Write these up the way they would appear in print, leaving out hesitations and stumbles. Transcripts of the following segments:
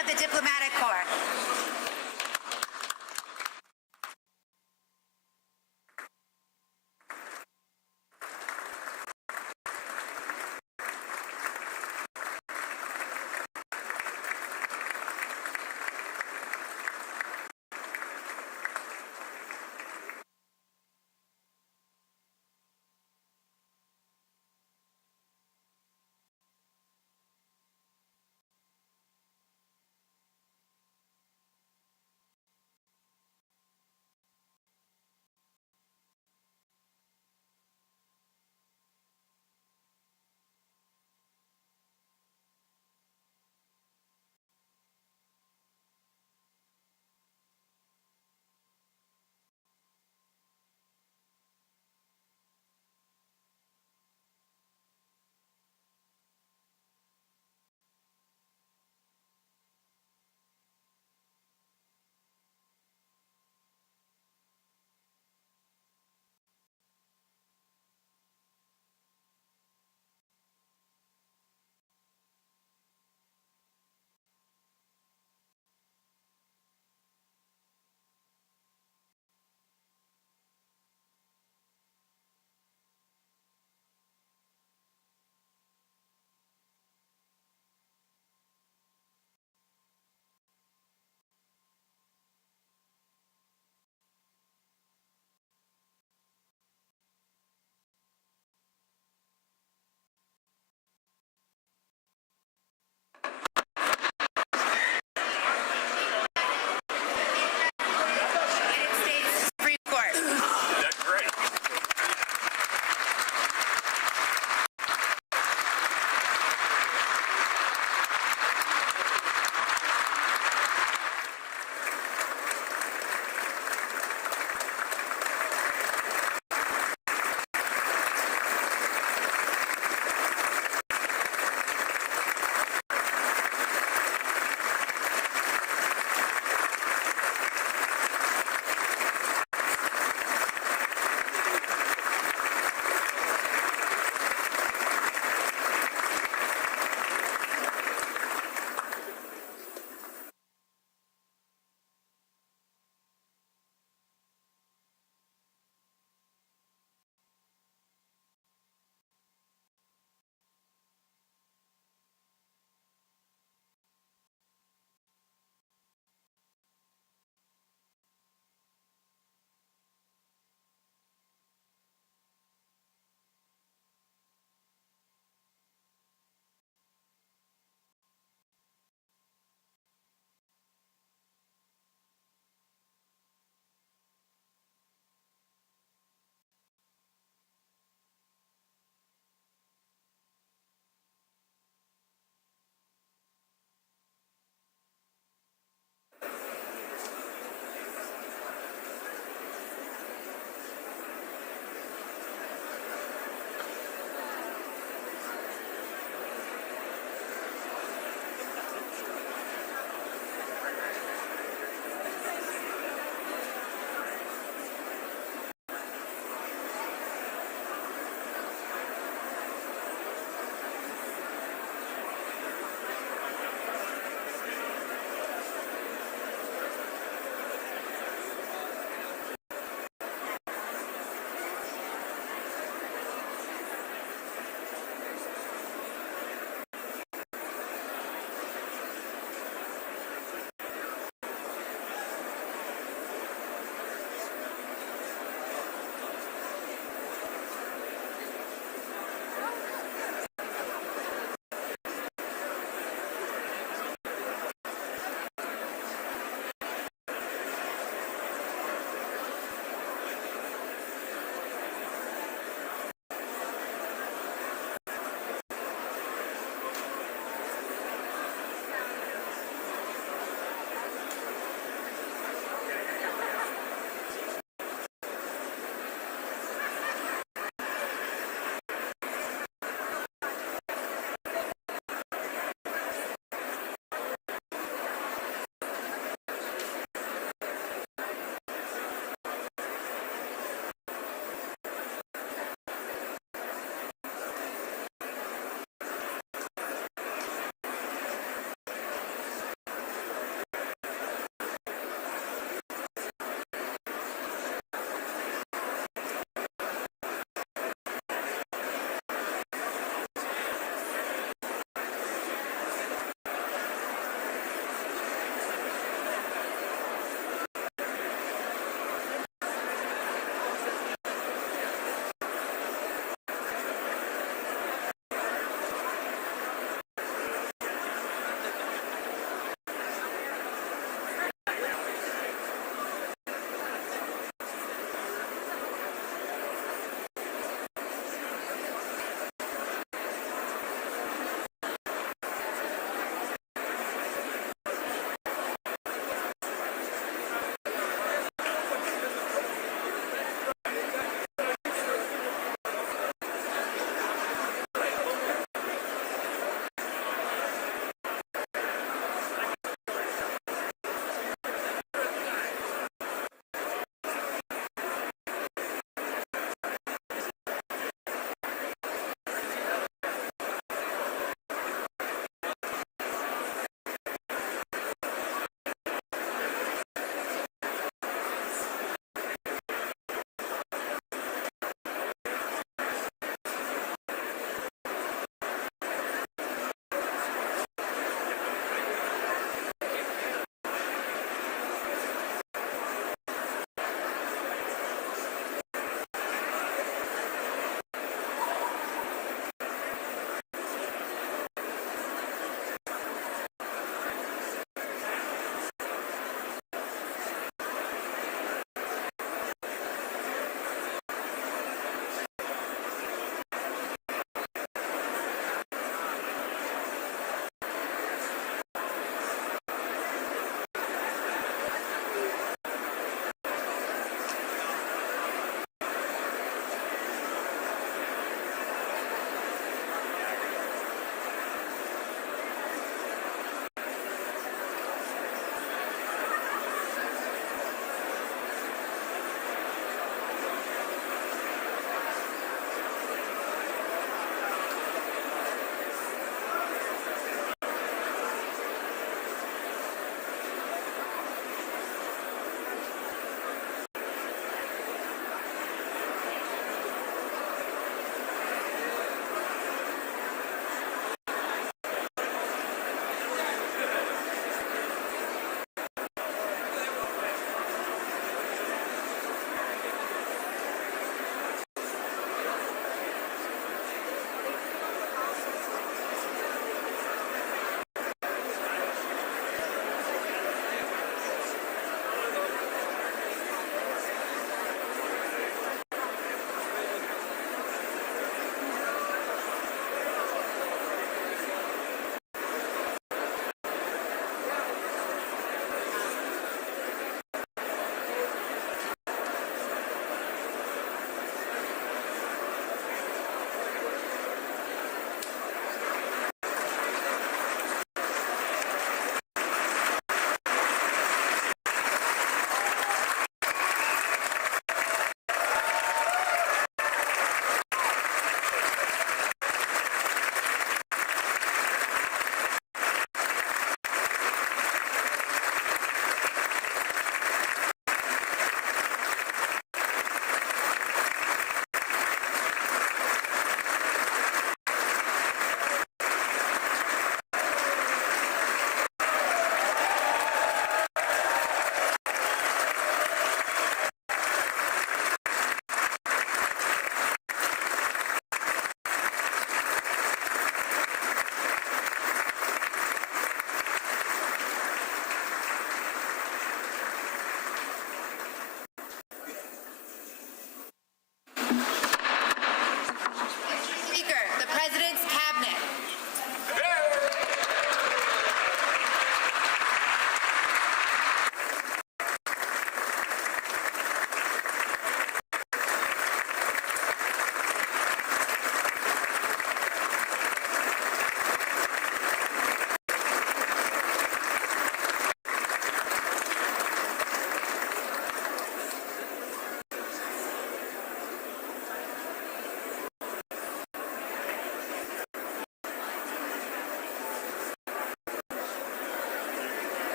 of the Diplomatic Corps.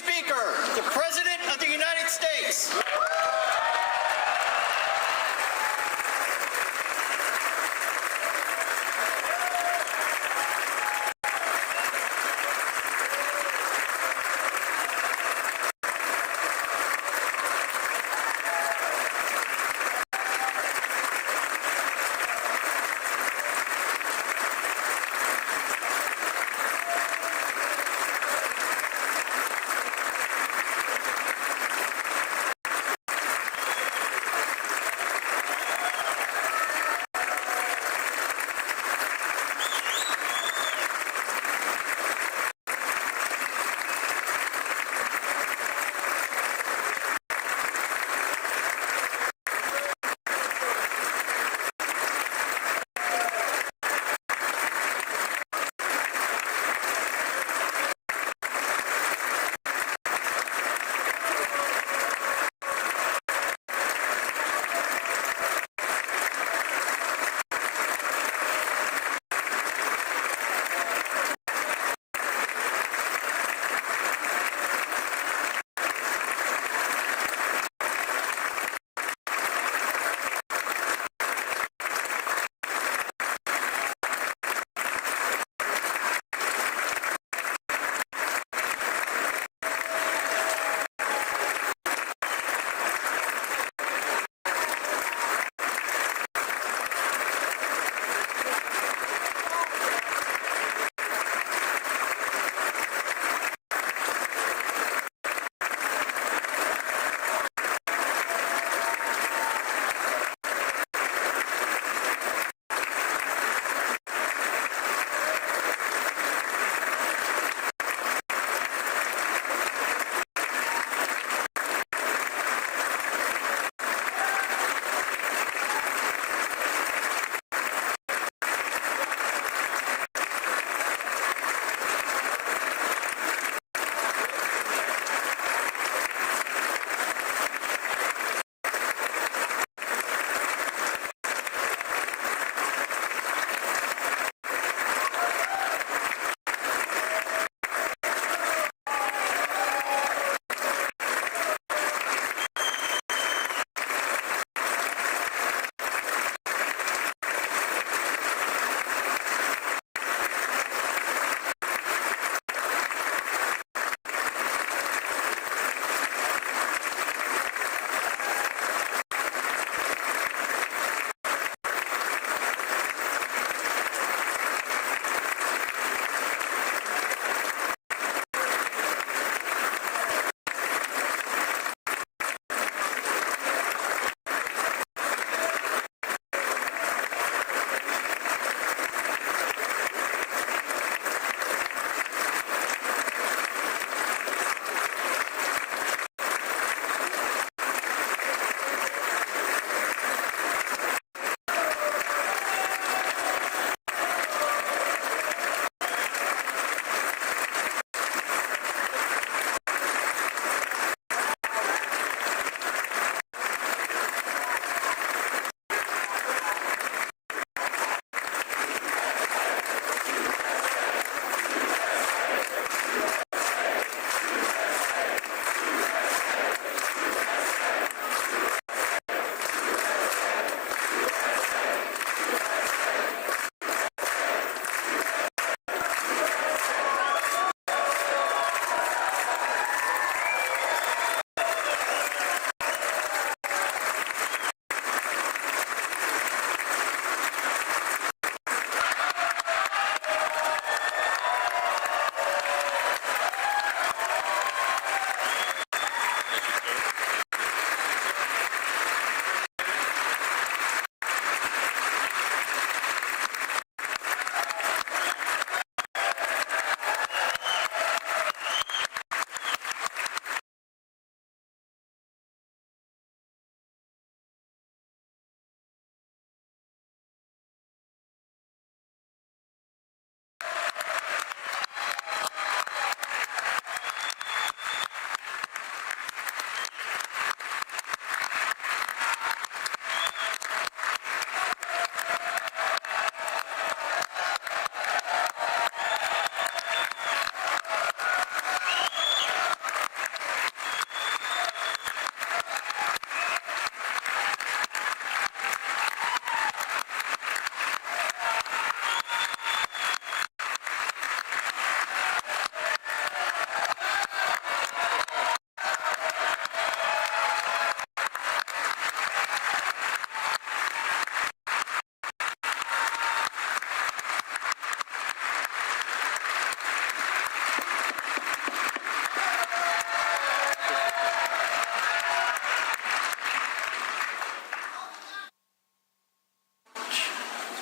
Speaker, the President of the United States.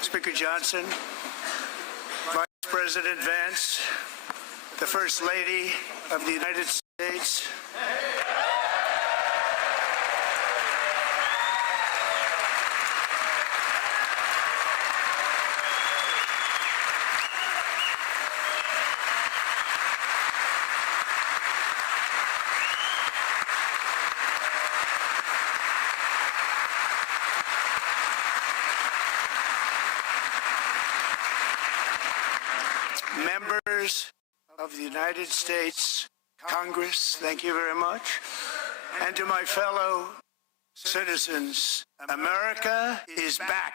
Speaker Johnson, Vice President Vance, the First Lady of the United States, members of the United States Congress, thank you very much, and to my fellow citizens, America is back.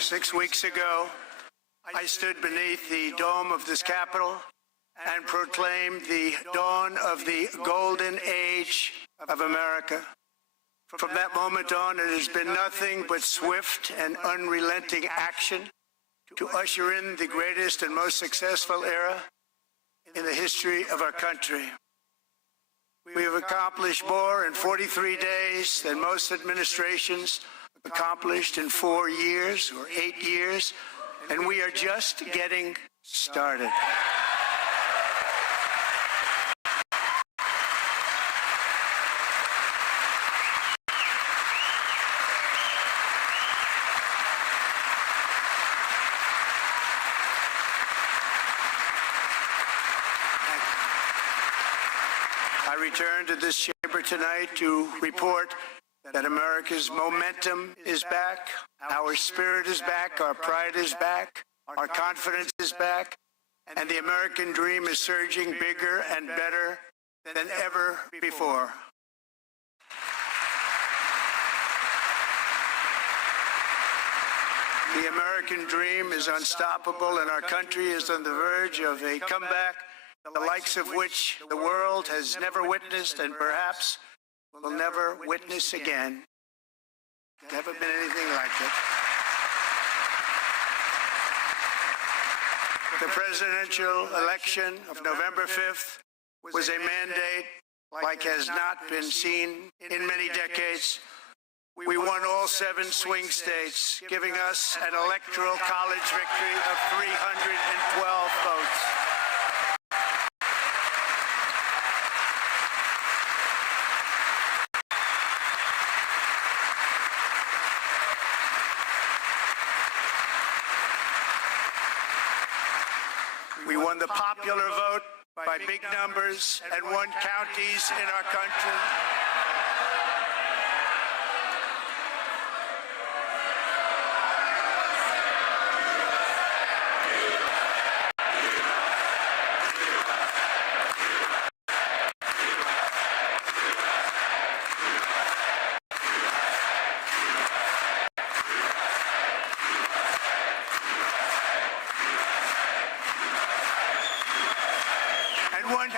6 weeks ago, I stood beneath the dome of this Capitol and proclaimed the dawn of the golden age of America. From that moment on, it has been nothing but swift and unrelenting action to usher in the greatest and most successful era in the history of our country. We have accomplished more in 43 days than most administrations accomplished in 4 years or 8 years, and we are just getting started. I return to this chamber tonight to report that America's momentum is back, our spirit is back, our pride is back, our confidence is back, and the American dream is surging bigger and better than ever before. The American dream is unstoppable, and our country is on the verge of a comeback, the likes of which the world has never witnessed and perhaps will never witness again. Never been anything like it. The presidential election of November 5th was a mandate like has not been seen in many decades. We won all 7 swing states, giving us an electoral college victory of 312 votes. We won the popular vote by big numbers and won counties in our country.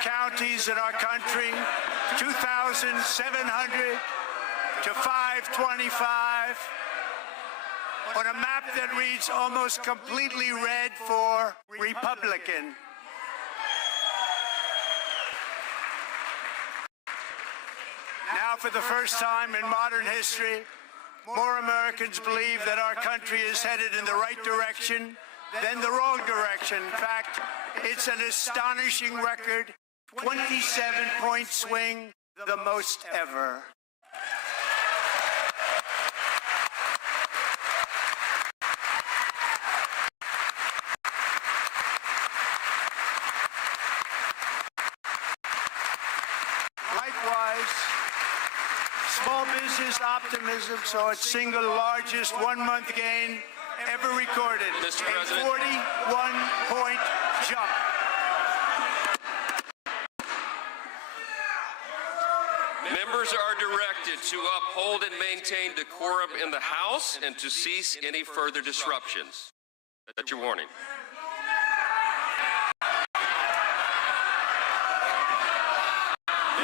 Counties in our country, 2,700 to 525, on a map that reads almost completely red for Republican. Now, for the first time in modern history, more Americans believe that our country is headed in the right direction than the wrong direction. In fact, it's an astonishing record, 27-point swing, the most ever. Likewise, small business optimism saw its single largest one-month gain ever recorded, a 41-point jump. Members are directed to uphold and maintain decorum in the House and to cease any further disruptions. That's your warning.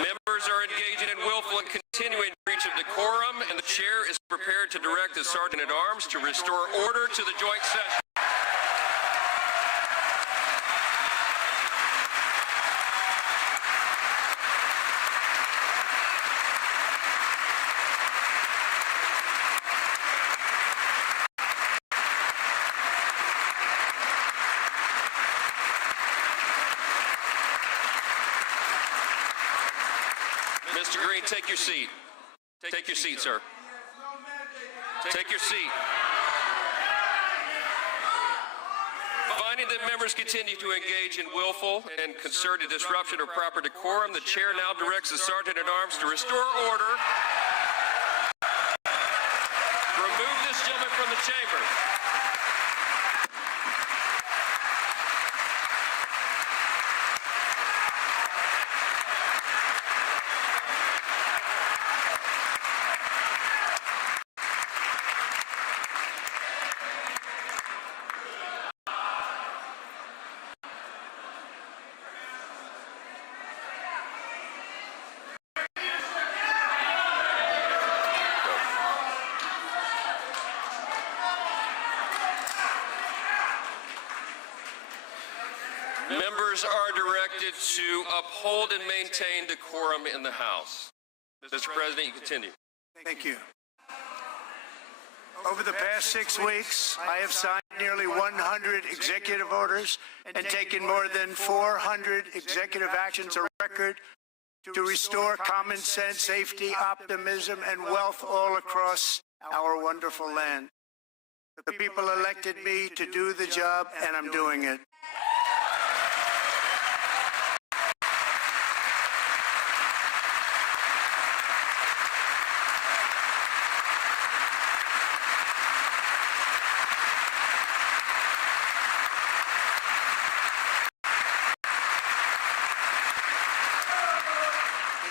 Members are engaging in willful and continuing breach of decorum, and the chair is prepared to direct the Sergeant-at-Arms to restore order to the joint session. Mr. Green, take your seat. Take your seat, sir. Take your seat. Finding that members continue to engage in willful and concerted disruption of proper decorum, the chair now directs the Sergeant-at-Arms to restore order. Remove this gentleman from the chamber. Members are directed to uphold and maintain decorum in the House. Mr. President, you continue. Thank you. Over the past 6 weeks, I have signed nearly 100 executive orders and taken more than 400 executive actions, a record, to restore common sense, safety, optimism, and wealth all across our wonderful land. The people elected me to do the job, and I'm doing it.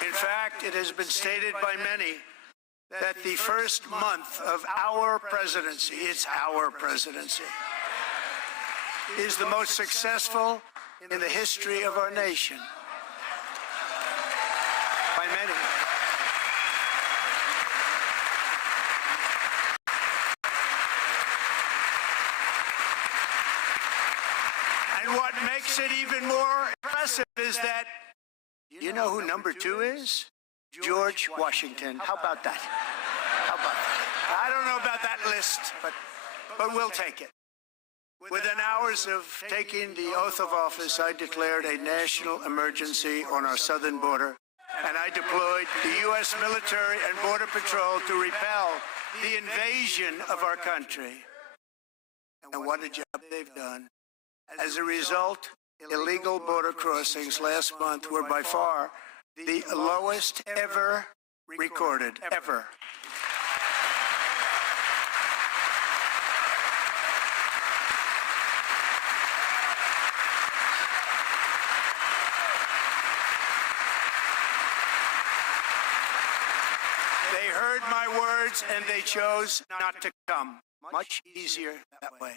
In fact, it has been stated by many that the first month of our presidency, it's our presidency, is the most successful in the history of our nation. By many. And what makes it even more impressive is that, you know who number 2 is? George Washington. How about that? How about that? I don't know about that list, but we'll take it. Within hours of taking the oath of office, I declared a national emergency on our southern border, and I deployed the U.S. military and Border Patrol to repel the invasion of our country. And what a job they've done. As a result, illegal border crossings last month were by far the lowest ever recorded, ever. They heard my words and they chose not to come. Much easier that way.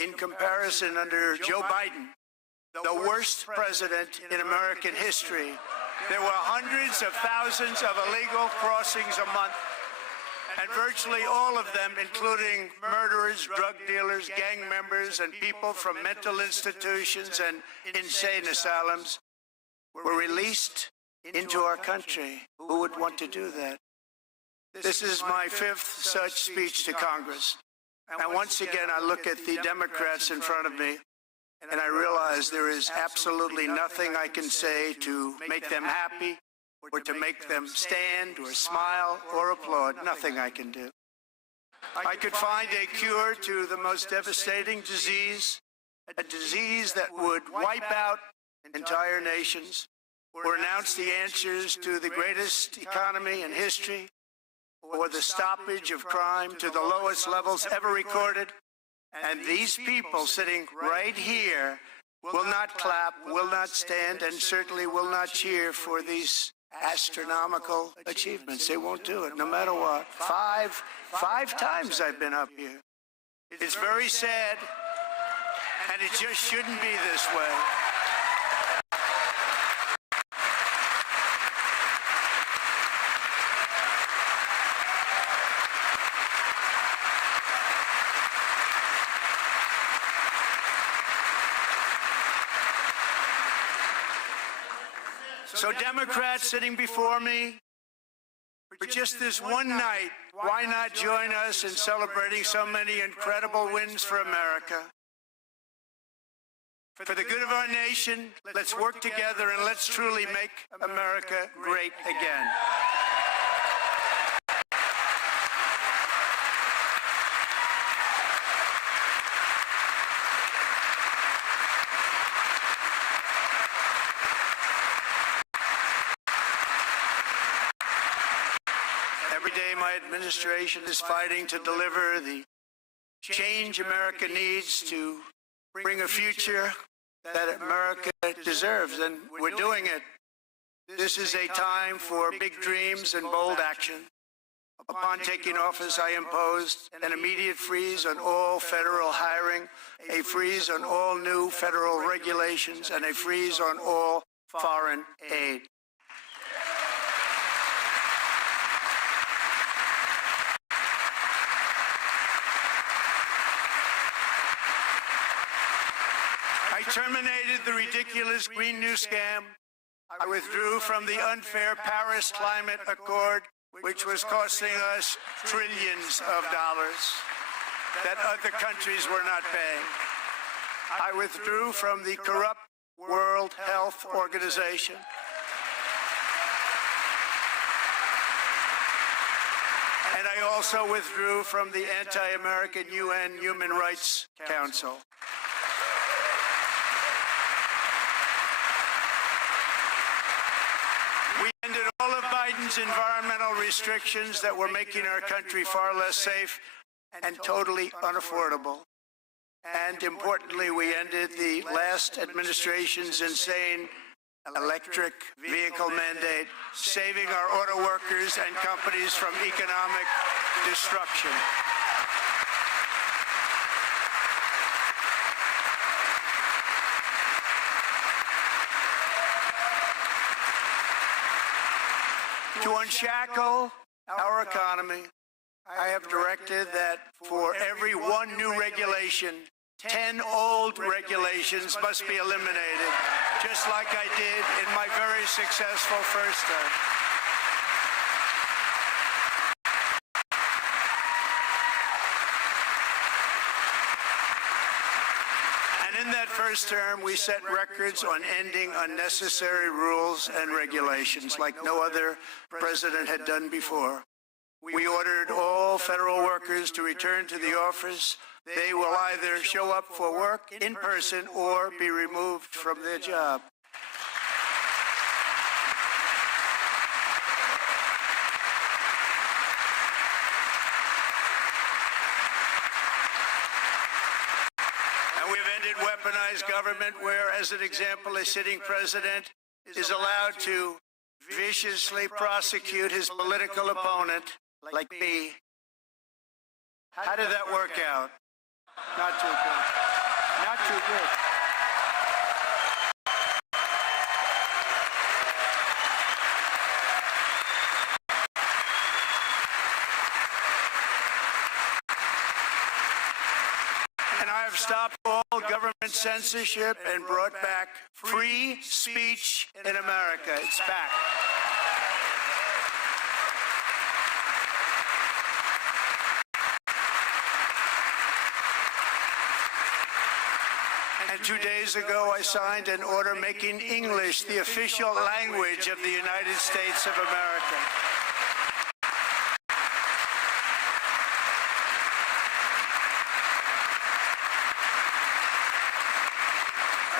In comparison, under Joe Biden, the worst president in American history, there were hundreds of thousands of illegal crossings a month, and virtually all of them, including murderers, drug dealers, gang members, and people from mental institutions and insane asylums, were released into our country. Who would want to do that? This is my 5th such speech to Congress. And once again, I look at the Democrats in front of me, and I realize there is absolutely nothing I can say to make them happy or to make them stand or smile or applaud. Nothing I can do. I could find a cure to the most devastating disease, a disease that would wipe out entire nations, or announce the answers to the greatest economy in history, or the stoppage of crime to the lowest levels ever recorded. And these people sitting right here will not clap, will not stand, and certainly will not cheer for these astronomical achievements. They won't do it, no matter what. Five times I've been up here. It's very sad, and it just shouldn't be this way. So Democrats sitting before me, for just this one night, why not join us in celebrating so many incredible wins for America? For the good of our nation, let's work together and let's truly make America great again. Every day my administration is fighting to deliver the change America needs to bring a future that America deserves, and we're doing it. This is a time for big dreams and bold action. Upon taking office, I imposed an immediate freeze on all federal hiring, a freeze on all new federal regulations, and a freeze on all foreign aid. I terminated the ridiculous Green New Scam. I withdrew from the unfair Paris Climate Accord, which was costing us trillions of dollars that other countries were not paying. I withdrew from the corrupt World Health Organization. And I also withdrew from the anti-American UN Human Rights Council. We ended all of Biden's environmental restrictions that were making our country far less safe and totally unaffordable. And importantly, we ended the last administration's insane electric vehicle mandate, saving our auto workers and companies from economic destruction. To unshackle our economy, I have directed that for every one new regulation, 10 old regulations must be eliminated, just like I did in my very successful first term. And in that first term, we set records on ending unnecessary rules and regulations like no other president had done before. We ordered all federal workers to return to the office. They will either show up for work in person or be removed from their job. And we've ended weaponized government where, as an example, a sitting president is allowed to viciously prosecute his political opponent, like me. How did that work out? Not too good. Not too good. And I have stopped all government censorship and brought back free speech in America. It's back. And 2 days ago, I signed an order making English the official language of the United States of America.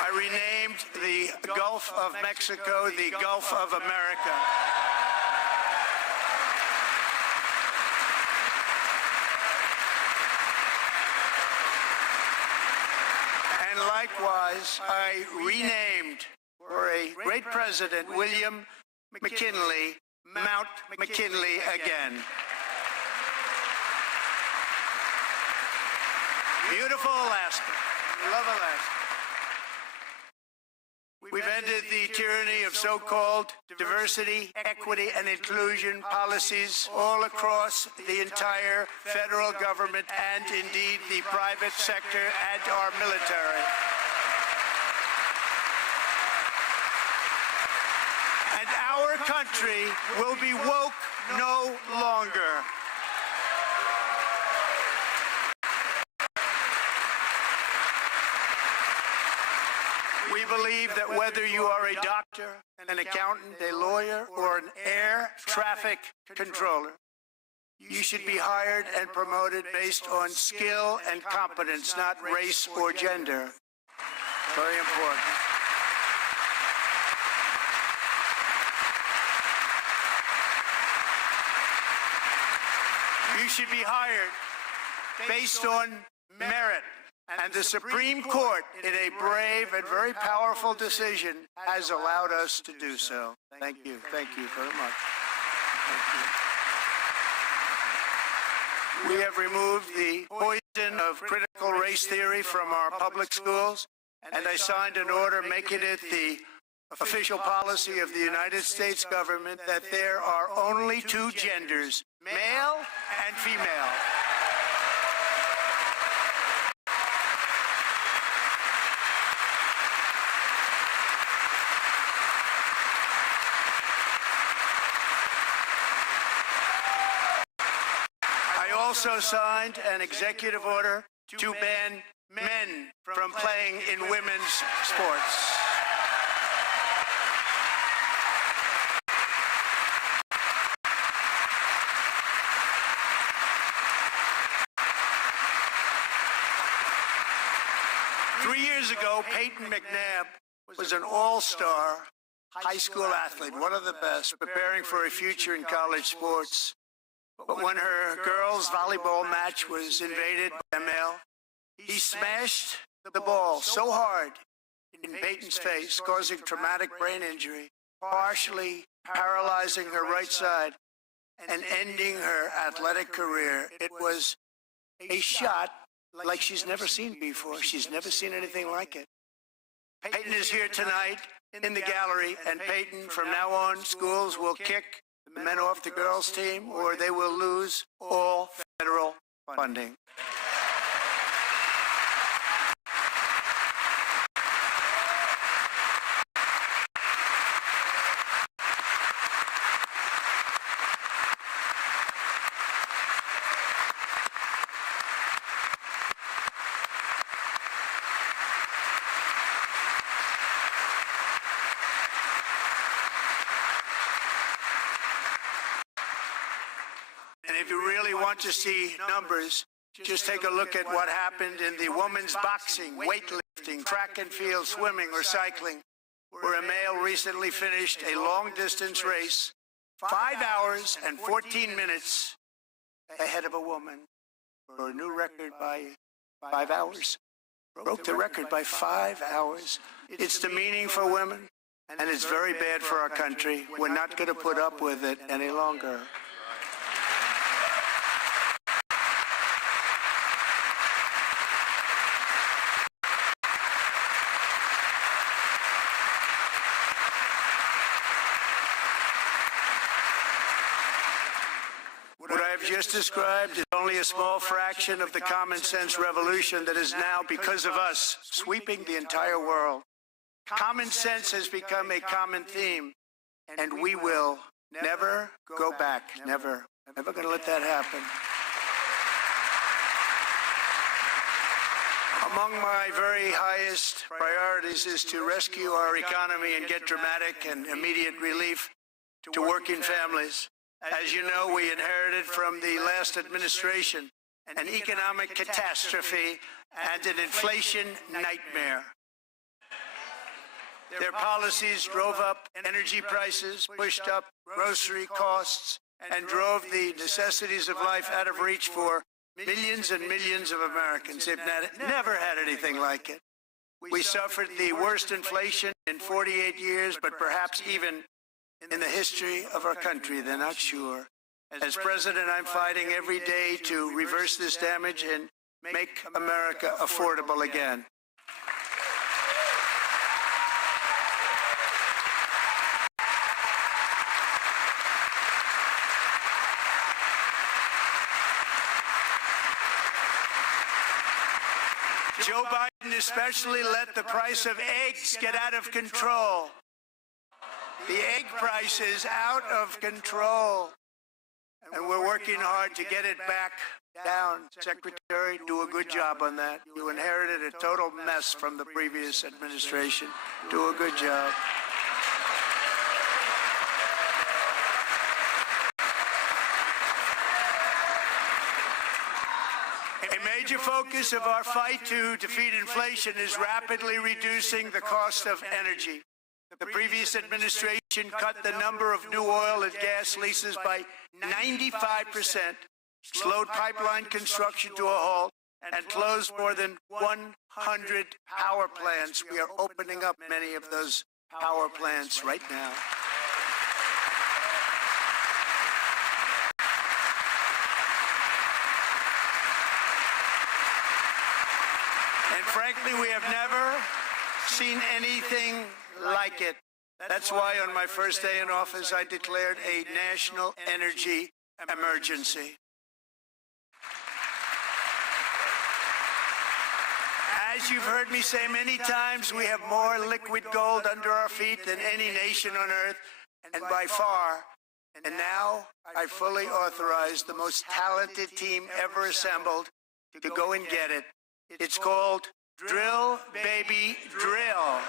I renamed the Gulf of Mexico the Gulf of America. And likewise, I renamed for a great president, William McKinley, Mount McKinley again. Beautiful Alaska. We love Alaska. We've ended the tyranny of so-called diversity, equity, and inclusion policies all across the entire federal government and indeed the private sector and our military. and our country will be woke no longer. We believe that whether you are a doctor, an accountant, a lawyer, or an air traffic controller, you should be hired and promoted based on skill and competence, not race or gender. Very important. You should be hired based on merit. And the Supreme Court, in a brave and very powerful decision, has allowed us to do so. Thank you. Thank you very much. Thank you. We have removed the poison of critical race theory from our public schools, and I signed an order making it the official policy of the United States government that there are only two genders, male and female. I also signed an executive order to ban men from playing in women's sports. Years ago, Peyton McNabb was an all-star high school athlete, one of the best, preparing for a future in college sports. But when her girls' volleyball match was invaded by a male, he smashed the ball so hard in Peyton's face, causing traumatic brain injury, partially paralyzing her right side, and ending her athletic career. It was a shot like she's never seen before. She's never seen anything like it. Peyton is here tonight in the gallery, and Peyton, from now on, schools will kick the men off the girls' team, or they will lose all federal funding. And if you really want to see numbers, just take a look at what happened in the women's boxing, weightlifting, track and field, swimming, or cycling, where a male recently finished a long-distance race 5 hours and 14 minutes ahead of a woman for a new record by 5 hours. Broke the record by 5 hours. It's demeaning for women, and it's very bad for our country. We're not going to put up with it any longer. Just described is only a small fraction of the common sense revolution that is now, because of us, sweeping the entire world. Common sense has become a common theme, and we will never go back. Never. Never going to let that happen. Among my very highest priorities is to rescue our economy and get dramatic and immediate relief to working families. As you know, we inherited from the last administration an economic catastrophe and an inflation nightmare. Their policies drove up energy prices, pushed up grocery costs, and drove the necessities of life out of reach for millions and millions of Americans. They've never had anything like it. We suffered the worst inflation in 48 years, but perhaps even in the history of our country. They're not sure. As president, I'm fighting every day to reverse this damage and make America affordable again. Joe Biden especially let the price of eggs get out of control. The egg price is out of control, and we're working hard to get it back down. Secretary, do a good job on that. You inherited a total mess from the previous administration. Do a good job. A major focus of our fight to defeat inflation is rapidly reducing the cost of energy. The previous administration cut the number of new oil and gas leases by 95%, slowed pipeline construction to a halt, and closed more than 100 power plants. We are opening up many of those power plants right now. And frankly, we have never seen anything like it. That's why on my first day in office, I declared a national energy emergency. As you've heard me say many times, we have more liquid gold under our feet than any nation on earth, and by far. And now I fully authorize the most talented team ever assembled to go and get it. It's called Drill, Baby, Drill.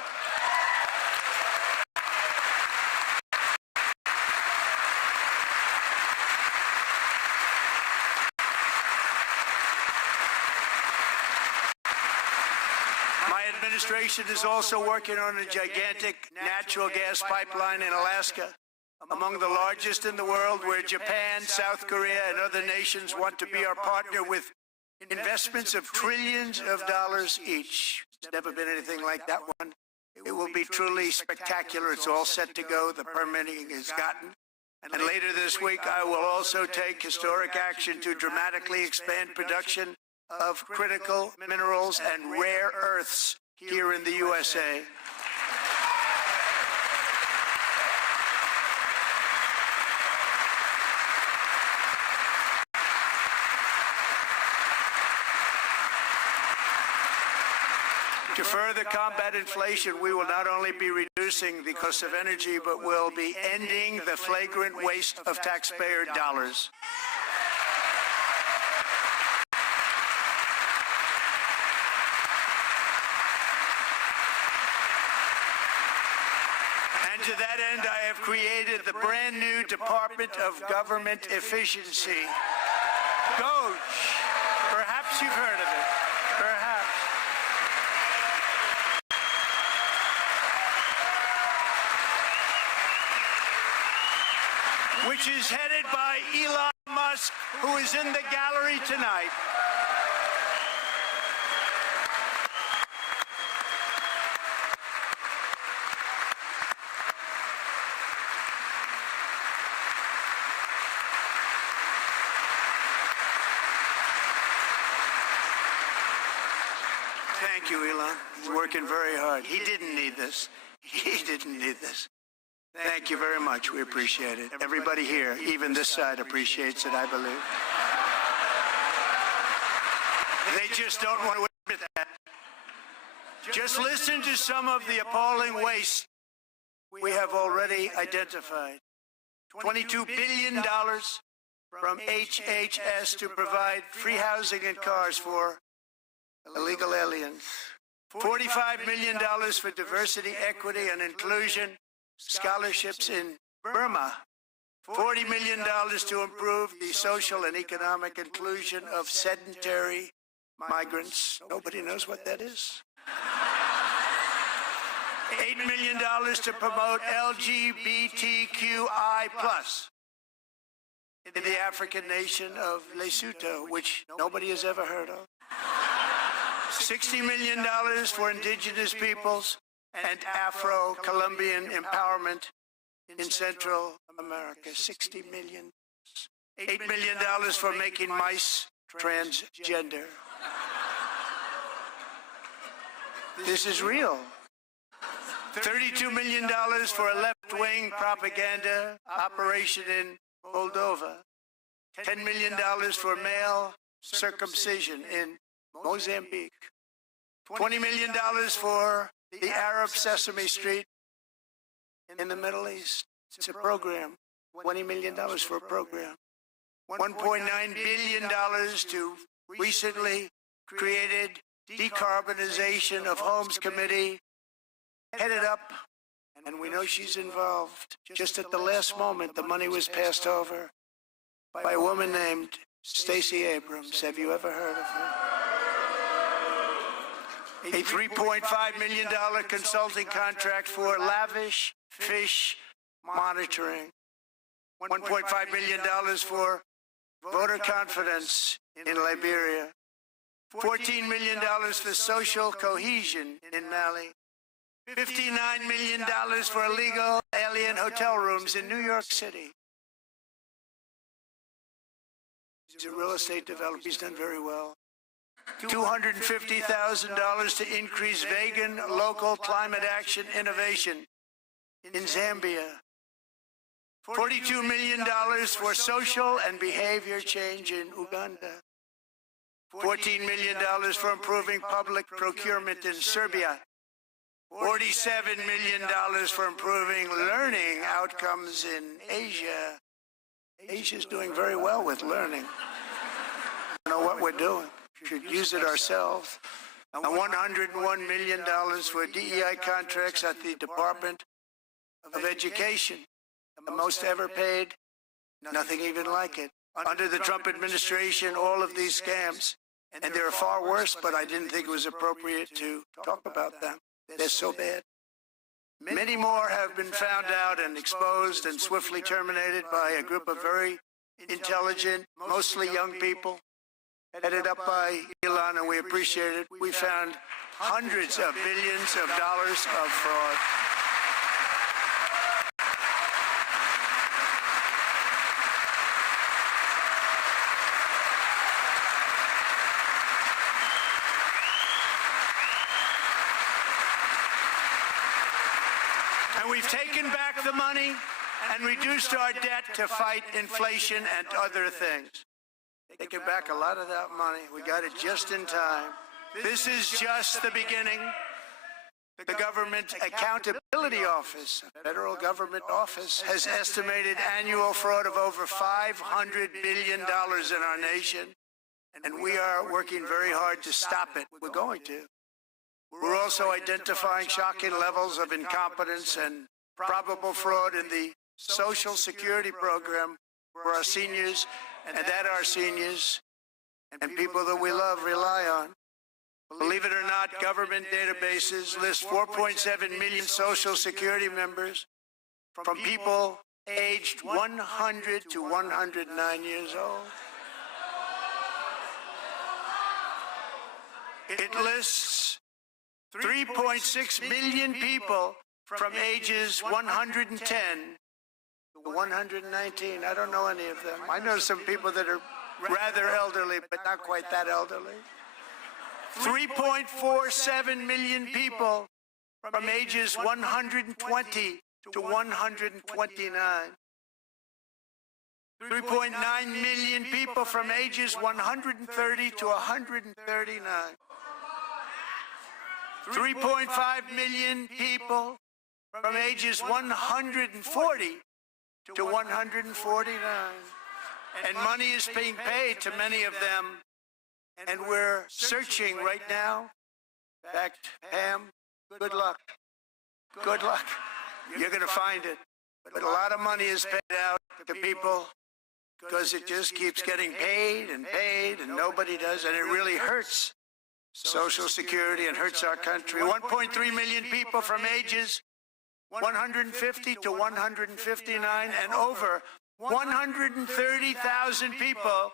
My administration is also working on a gigantic natural gas pipeline in Alaska, among the largest in the world, where Japan, South Korea, and other nations want to be our partner with investments of trillions of dollars each. There's never been anything like that one. It will be truly spectacular. It's all set to go. The permitting is gotten. And later this week, I will also take historic action to dramatically expand production of critical minerals and rare earths here in the USA. To further combat inflation, we will not only be reducing the cost of energy, but will be ending the flagrant waste of taxpayer dollars. And to that end, I have created the brand new Department of Government Efficiency. DOGE. Perhaps you've heard of it. Perhaps. Which is headed by Elon Musk, who is in the gallery tonight. Thank you, Elon. He's working very hard. He didn't need this. He didn't need this. Thank you very much. We appreciate it. Everybody here, even this side, appreciates it, I believe. They just don't want to admit that. Just listen to some of the appalling waste we have already identified. $22 billion from HHS to provide free housing and cars for illegal aliens. $45 million for diversity, equity, and inclusion scholarships in Burma. $40 million to improve the social and economic inclusion of sedentary migrants. Nobody knows what that is. $8 million to promote LGBTQI+ in the African nation of Lesotho, which nobody has ever heard of. $60 million for indigenous peoples and Afro-Colombian empowerment in Central America. $60 million. $8 million for making mice transgender. This is real. $32 million for a left-wing propaganda operation in Moldova. $10 million for male circumcision in Mozambique. $20 million for the Arab Sesame Street in the Middle East. It's a program, $20 million for a program. $1.9 billion to recently created Decarbonization of Homes Committee, headed up, and we know she's involved. Just at the last moment, the money was passed over by a woman named Stacey Abrams. Have you ever heard of her? A $3.5 million consulting contract for lavish fish monitoring. $1.5 million for voter confidence in Liberia. $14 million for social cohesion in Mali. $59 million for illegal alien hotel rooms in New York City. He's a real estate developer. He's done very well. $250,000 to increase vegan local climate action innovation in Zambia. $42 million for social and behavior change in Uganda. $14 million for improving public procurement in Serbia. $47 million for improving learning outcomes in Asia. Asia's doing very well with learning. I don't know what we're doing. We should use it ourselves. And $101 million for DEI contracts at the Department of Education. The most ever paid, nothing even like it. Under the Trump administration, all of these scams, and they're far worse, but I didn't think it was appropriate to talk about them. They're so bad. Many more have been found out and exposed and swiftly terminated by a group of very intelligent, mostly young people, headed up by Elon, and we appreciate it. We found hundreds of billions of dollars of fraud. And we've taken back the money and reduced our debt to fight inflation and other things. Taken back a lot of that money. We got it just in time. This is just the beginning. The Government Accountability Office, a federal government office, has estimated annual fraud of over $500 billion in our nation. And we are working very hard to stop it. We're going to. We're also identifying shocking levels of incompetence and probable fraud in the Social Security program for our seniors and that our seniors and people that we love rely on. Believe it or not, government databases list 4.7 million Social Security members from people aged 100 to 109 years old. It lists 3.6 million people from ages 110 to 119. I don't know any of them. I know some people that are rather elderly, but not quite that elderly. 3.47 million people from ages 120 to 129. 3.9 million people from ages 130 to 139. 3.5 million people from ages 140 to 149. And money is being paid to many of them. And we're searching right now. In fact, Pam, good luck. Good luck. You're going to find it. But a lot of money is paid out to people because it just keeps getting paid and nobody does. And it really hurts Social Security and hurts our country. 1.3 million people from ages 150 to 159 and over 130,000 people,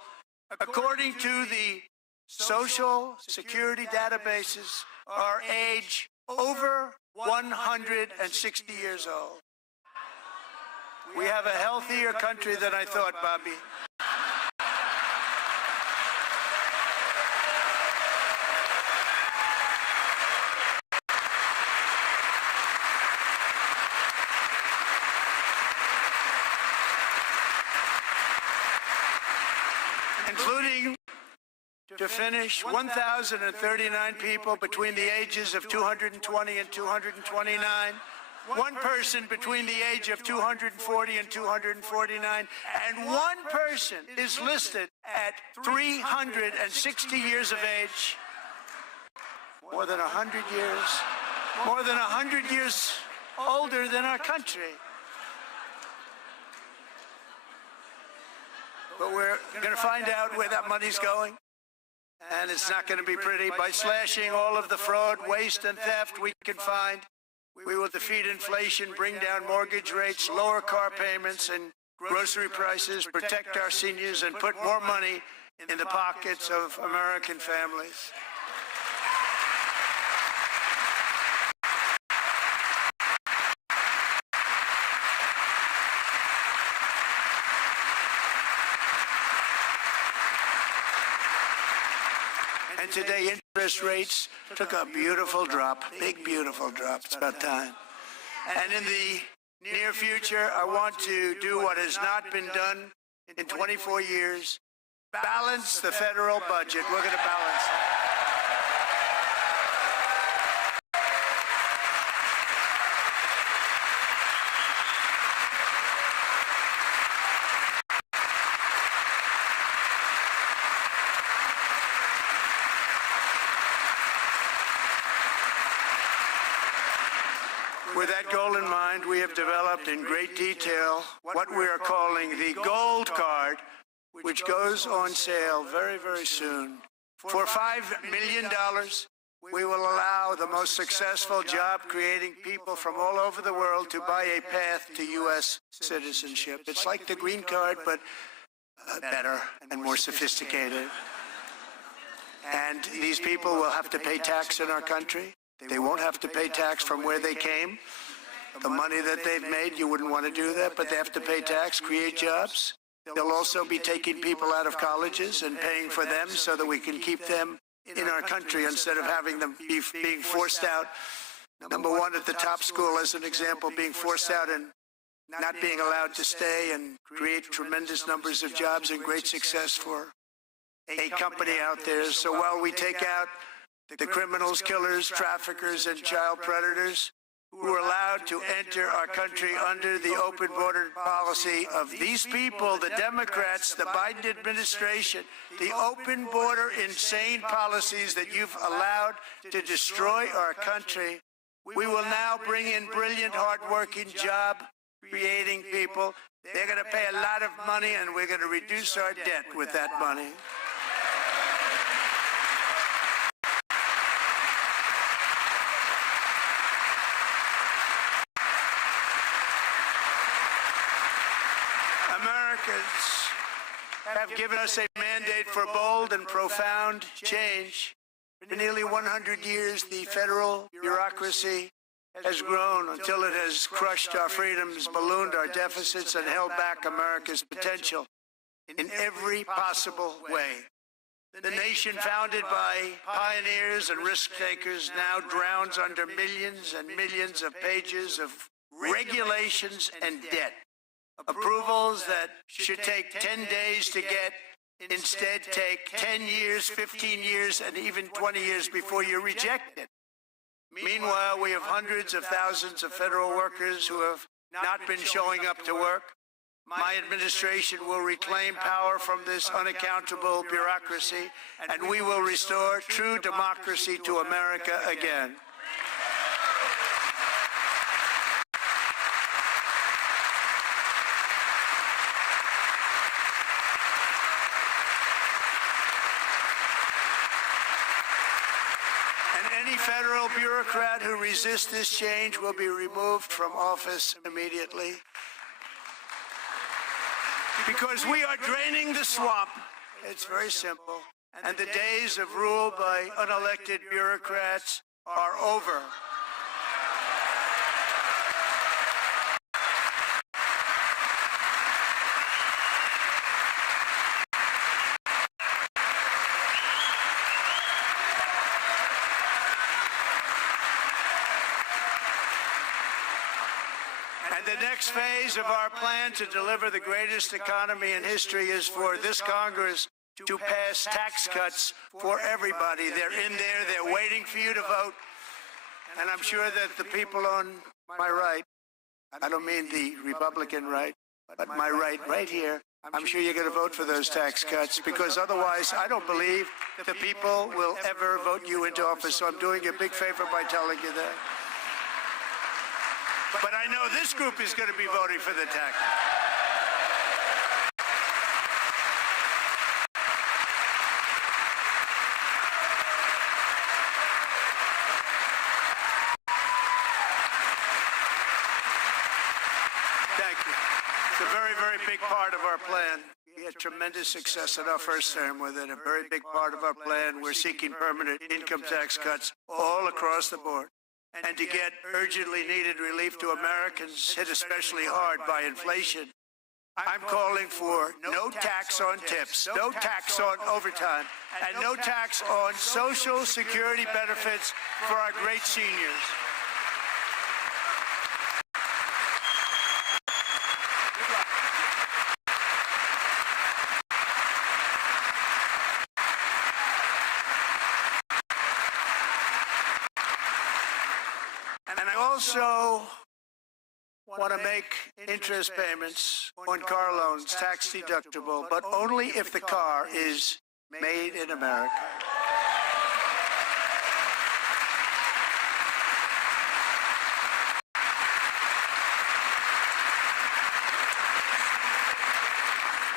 according to the Social Security databases, are age over 160 years old. We have a healthier country than I thought, Bobby. Including, to finish, 1,039 people between the ages of 220 and 229 one person between the age of 240 and 249, and one person is listed at 360 years of age. More than 100 years. More than 100 years older than our country. But we're going to find out where that money's going. And it's not going to be pretty. By slashing all of the fraud, waste, and theft we can find, we will defeat inflation, bring down mortgage rates, lower car payments and grocery prices, protect our seniors, and put more money in the pockets of American families. And today, interest rates took a beautiful drop, big, beautiful drop. It's about time. And in the near future, I want to do what has not been done in 24 years, balance the federal budget. We're going to balance it. With that goal in mind, we have developed in great detail what we are calling the Gold Card, which goes on sale very, very soon. For $5 million, we will allow the most successful job-creating people from all over the world to buy a path to U.S. citizenship. It's like the green card, but better and more sophisticated. And these people will have to pay tax in our country. They won't have to pay tax from where they came. The money that they've made, you wouldn't want to do that, but they have to pay tax, create jobs. They'll also be taking people out of colleges and paying for them so that we can keep them in our country instead of having them being forced out. Number one, at the top school, as an example, being forced out and not being allowed to stay and create tremendous numbers of jobs and great success for a company out there. So while we take out the criminals, killers, traffickers, and child predators who are allowed to enter our country under the open border policy of these people, the Democrats, the Biden administration, the open border insane policies that you've allowed to destroy our country, we will now bring in brilliant, hardworking, job-creating people. They're going to pay a lot of money, and we're going to reduce our debt with that money. Americans have given us a mandate for bold and profound change. For nearly 100 years, the federal bureaucracy has grown until it has crushed our freedoms, ballooned our deficits, and held back America's potential in every possible way. The nation founded by pioneers and risk-takers now drowns under millions and millions of pages of regulations and debt. Approvals that should take 10 days to get instead take 10 years, 15 years, and even 20 years before you're rejected. Meanwhile, we have hundreds of thousands of federal workers who have not been showing up to work. My administration will reclaim power from this unaccountable bureaucracy, and we will restore true democracy to America again. Any federal bureaucrat who resists this change will be removed from office immediately. Because we are draining the swamp. It's very simple. And the days of rule by unelected bureaucrats are over. The next phase of our plan to deliver the greatest economy in history is for this Congress to pass tax cuts for everybody. They're in there. They're waiting for you to vote. And I'm sure that the people on my right, I don't mean the Republican right, but my right here, I'm sure you're going to vote for those tax cuts, because otherwise I don't believe the people will ever vote you into office. So I'm doing you a big favor by telling you that. But I know this group is going to be voting for the tax. Thank you. It's a very, very big part of our plan. We had tremendous success in our first term with it. A very big part of our plan. We're seeking permanent income tax cuts all across the board. And to get urgently needed relief to Americans hit especially hard by inflation, I'm calling for no tax on tips, no tax on overtime, and no tax on Social Security benefits for our great seniors. And I also want to make interest payments on car loans tax deductible, but only if the car is made in America.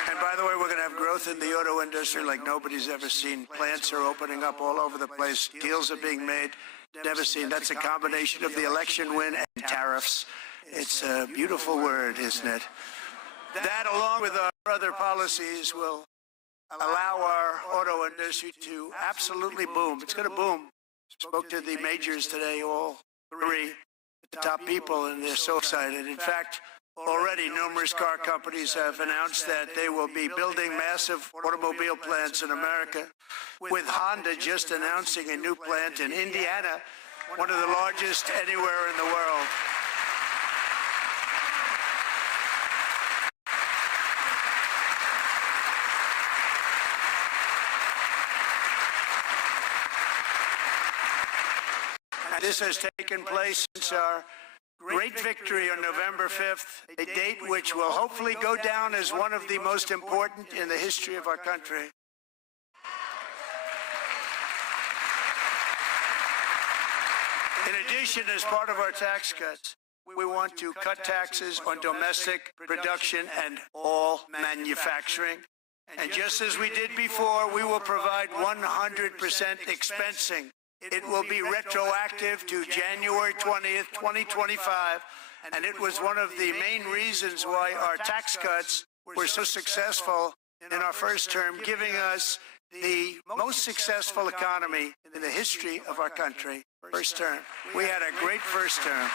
And by the way, we're going to have growth in the auto industry like nobody's ever seen. Plants are opening up all over the place. Deals are being made. Never seen. That's a combination of the election win and tariffs. It's a beautiful word, isn't it? That, along with our other policies, will allow our auto industry to absolutely boom. It's going to boom. Spoke to the majors today, all three, the top people, and they're so excited. In fact, already numerous car companies have announced that they will be building massive automobile plants in America, with Honda just announcing a new plant in Indiana, one of the largest anywhere in the world. And this has taken place since our great victory on November 5th, a date which will hopefully go down as one of the most important in the history of our country. In addition, as part of our tax cuts, we want to cut taxes on domestic production and all manufacturing. And just as we did before, we will provide 100% expensing. It will be retroactive to January 20th, 2025, and it was one of the main reasons why our tax cuts were so successful in our first term, giving us the most successful economy in the history of our country. First term. We had a great first term.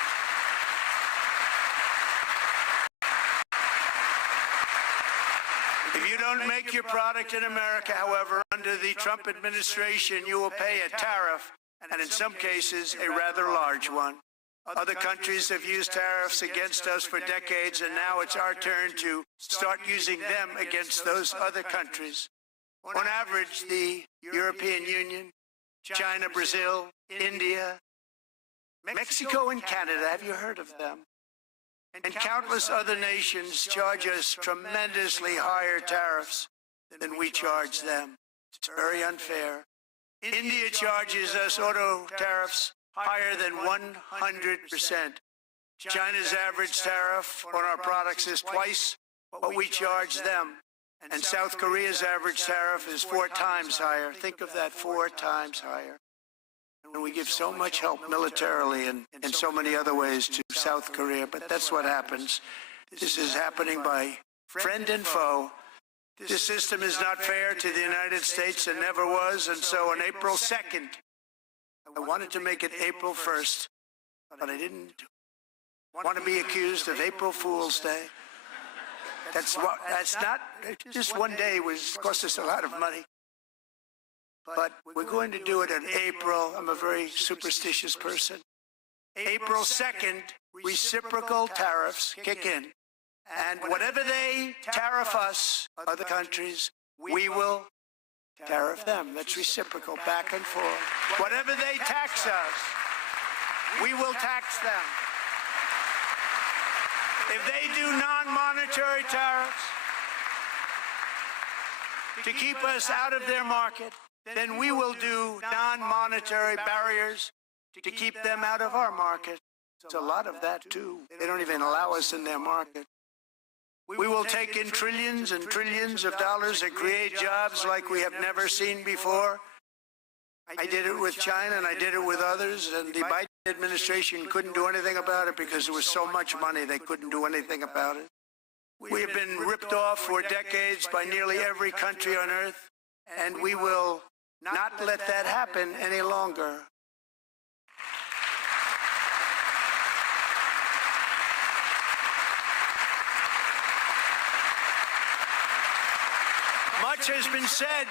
If you don't make your product in America, however, under the Trump administration, you will pay a tariff, and in some cases, a rather large one. Other countries have used tariffs against us for decades, and now it's our turn to start using them against those other countries. On average, the European Union, China, Brazil, India, Mexico, and Canada, have you heard of them? And countless other nations charge us tremendously higher tariffs than we charge them. It's very unfair. India charges us auto tariffs higher than 100%. China's average tariff on our products is twice what we charge them. And South Korea's average tariff is 4 times higher. Think of that, 4 times higher. And we give so much help militarily and in so many other ways to South Korea, but that's what happens. This is happening by friend and foe. This system is not fair to the United States and never was, and so on April 2nd, I wanted to make it April 1st, but I didn't want to be accused of April Fool's Day. That's not, just one day cost us a lot of money. But we're going to do it in April. I'm a very superstitious person. April 2nd, reciprocal tariffs kick in. And whatever they tariff us, other countries, we will tariff them. That's reciprocal, back and forth. Whatever they tax us, we will tax them. If they do non-monetary tariffs to keep us out of their market, then we will do non-monetary barriers to keep them out of our market. It's a lot of that, too. They don't even allow us in their market. We will take in trillions and trillions of dollars and create jobs like we have never seen before. I did it with China and I did it with others, and the Biden administration couldn't do anything about it because there was so much money they couldn't do anything about it. We have been ripped off for decades by nearly every country on earth, and we will not let that happen any longer. Much has been said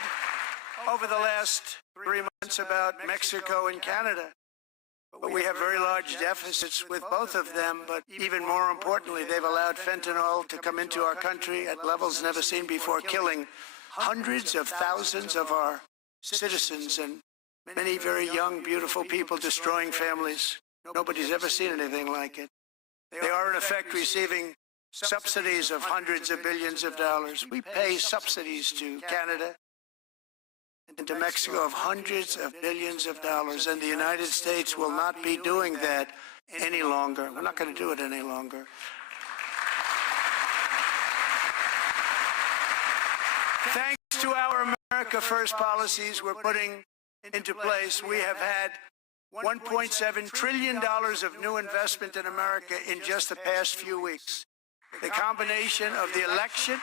over the last 3 months about Mexico and Canada, but we have very large deficits with both of them. But even more importantly, they've allowed fentanyl to come into our country at levels never seen before, killing hundreds of thousands of our citizens and many very young, beautiful people, destroying families. Nobody's ever seen anything like it. They are, in effect, receiving subsidies of hundreds of billions of dollars. We pay subsidies to Canada and to Mexico of hundreds of billions of dollars, and the United States will not be doing that any longer. We're not going to do it any longer. Thanks to our America First policies we're putting into place, we have had $1.7 trillion of new investment in America in just the past few weeks. The combination of the election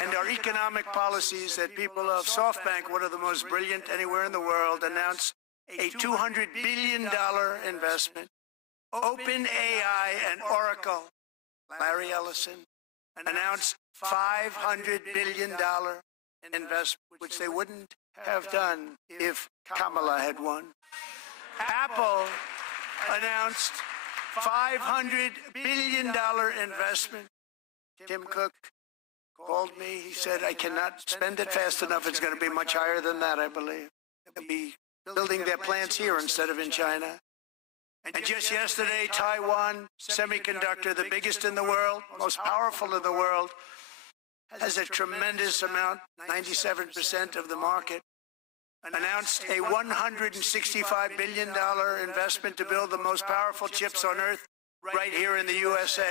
and our economic policies that people of SoftBank, one of the most brilliant anywhere in the world, announced a $200 billion investment. OpenAI and Oracle, Larry Ellison, announced $500 billion investment, which they wouldn't have done if Kamala had won. Apple announced $500 billion investment. Tim Cook called me. He said, I cannot spend it fast enough. It's going to be much higher than that, I believe. They'll be building their plants here instead of in China. And just yesterday, Taiwan Semiconductor, the biggest in the world, most powerful in the world, has a tremendous amount, 97% of the market, announced a $165 billion investment to build the most powerful chips on earth right here in the USA.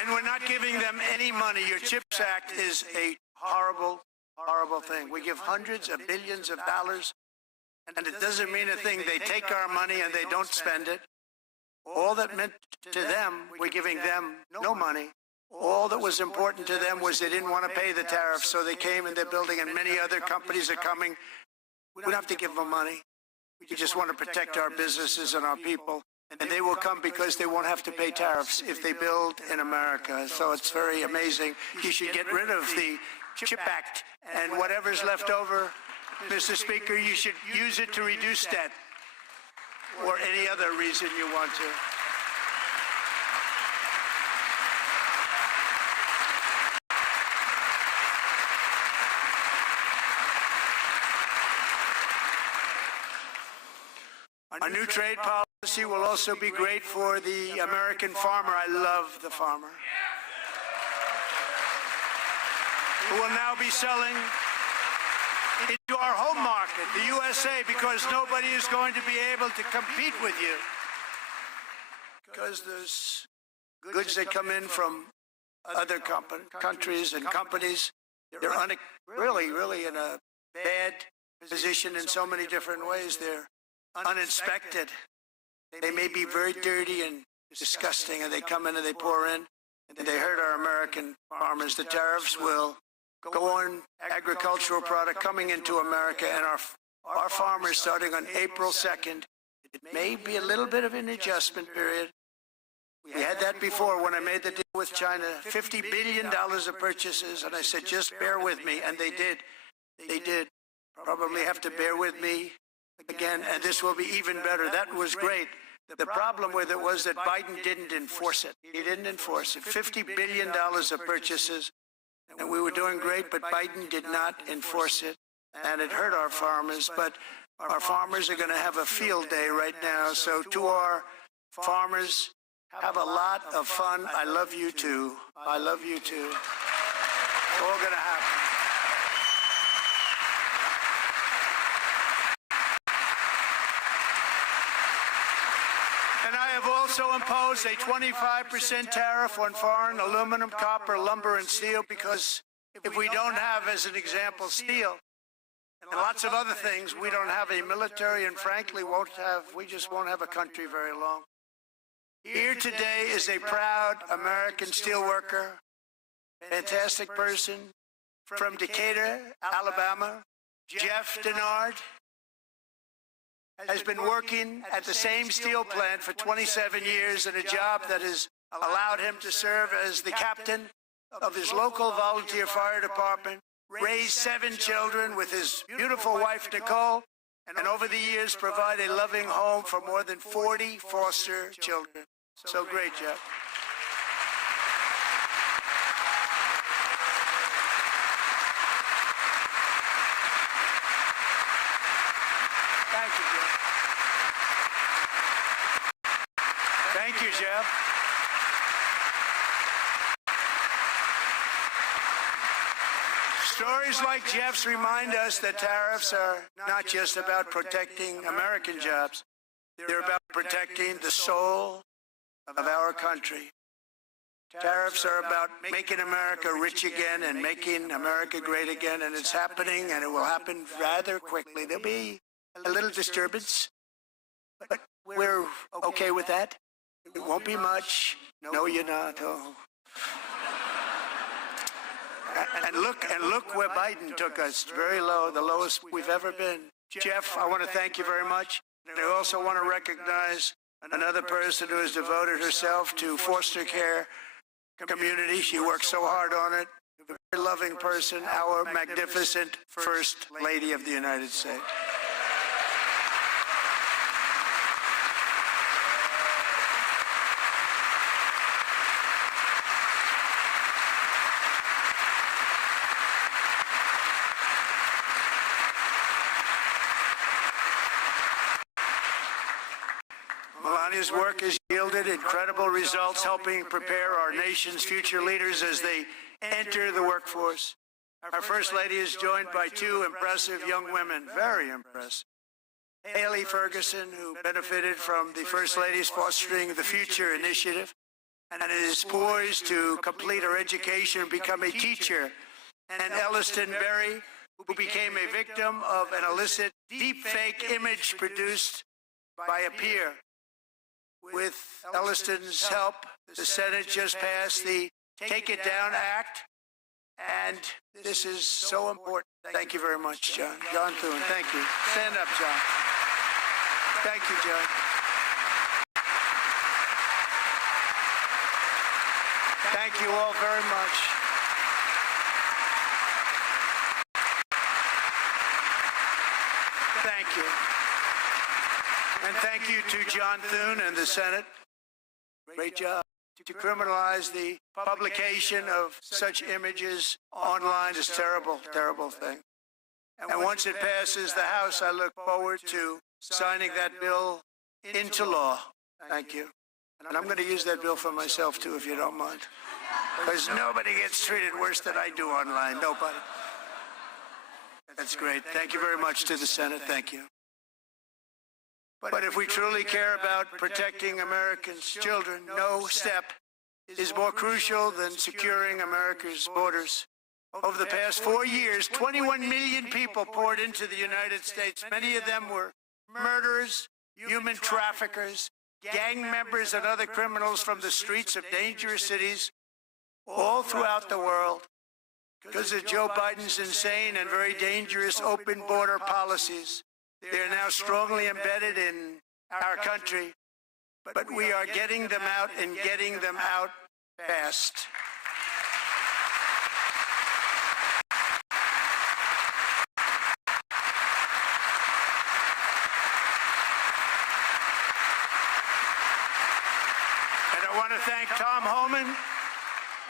And we're not giving them any money. Your CHIPS Act is a horrible, horrible thing. We give hundreds of billions of dollars, and it doesn't mean a thing. They take our money and they don't spend it. All that meant to them, we're giving them no money. All that was important to them was they didn't want to pay the tariffs, so they came and they're building, and many other companies are coming. We don't have to give them money. We just want to protect our businesses and our people. And they will come because they won't have to pay tariffs if they build in America. So it's very amazing. You should get rid of the CHIP Act, and whatever's left over, Mr. Speaker, you should use it to reduce debt or any other reason you want to. Our new trade policy will also be great for the American farmer. I love the farmer, who will now be selling into our home market, the USA, because nobody is going to be able to compete with you. Because there's goods that come in from other countries and companies. They're really in a bad position in so many different ways. They're uninspected. They may be very dirty and disgusting, and they come in and they pour in, and they hurt our American farmers. The tariffs will go on agricultural product coming into America, and our farmers, starting on April 2nd, it may be a little bit of an adjustment period. We had that before when I made the deal with China, $50 billion of purchases, and I said, just bear with me, and they did. They did. Probably have to bear with me again, and this will be even better. That was great. The problem with it was that Biden didn't enforce it. He didn't enforce it. $50 billion of purchases, and we were doing great, but Biden did not enforce it, and it hurt our farmers. But our farmers are going to have a field day right now. So to our farmers, have a lot of fun. I love you too. I love you too. It's all going to happen. And I have also imposed a 25% tariff on foreign aluminum, copper, lumber, and steel, because if we don't have, as an example, steel and lots of other things, we don't have a military, and frankly, we just won't have a country very long. Here today is a proud American steelworker, fantastic person from Decatur, Alabama, Jeff Denard. Has been working at the same steel plant for 27 years in a job that has allowed him to serve as the captain of his local volunteer fire department, raise 7 children with his beautiful wife, Nicole, and over the years provide a loving home for more than 40 foster children. So great, Jeff. Thank you, Jeff. Thank you, Jeff. Stories like Jeff's remind us that tariffs are not just about protecting American jobs. They're about protecting the soul of our country. Tariffs are about making America rich again and making America great again, and it's happening, and it will happen rather quickly. There'll be a little disturbance, but we're okay with that. It won't be much. No, you're not. Oh. And look where Biden took us. Very low, the lowest we've ever been. Jeff, I want to thank you very much. And I also want to recognize another person who has devoted herself to foster care community. She works so hard on it. A very loving person, our magnificent First Lady of the United States. Melania's work has yielded incredible results, helping prepare our nation's future leaders as they enter the workforce. Our First Lady is joined by 2 impressive young women, very impressive. Haley Ferguson, who benefited from the First Lady's Fostering the Future initiative, and is poised to complete her education and become a teacher. And Elliston Berry, who became a victim of an illicit deepfake image produced by a peer. With Elliston's help, the Senate just passed the Take It Down Act, and this is so important. Thank you very much, John. John Thune, thank you. Stand up, John. Thank you, John. Thank you all very much. Thank you. And thank you to John Thune and the Senate. Great job. To criminalize the publication of such images online is a terrible, terrible thing. And once it passes the House, I look forward to signing that bill into law. Thank you. And I'm going to use that bill for myself, too, if you don't mind. Because nobody gets treated worse than I do online. Nobody. That's great. Thank you very much to the Senate. Thank you. But if we truly care about protecting Americans' children, no step is more crucial than securing America's borders. Over the past 4 years, 21 million people poured into the United States. Many of them were murderers, human traffickers, gang members, and other criminals from the streets of dangerous cities all throughout the world. Because of Joe Biden's insane and very dangerous open border policies, they are now strongly embedded in our country, but we are getting them out and getting them out fast. I want to thank Tom Homan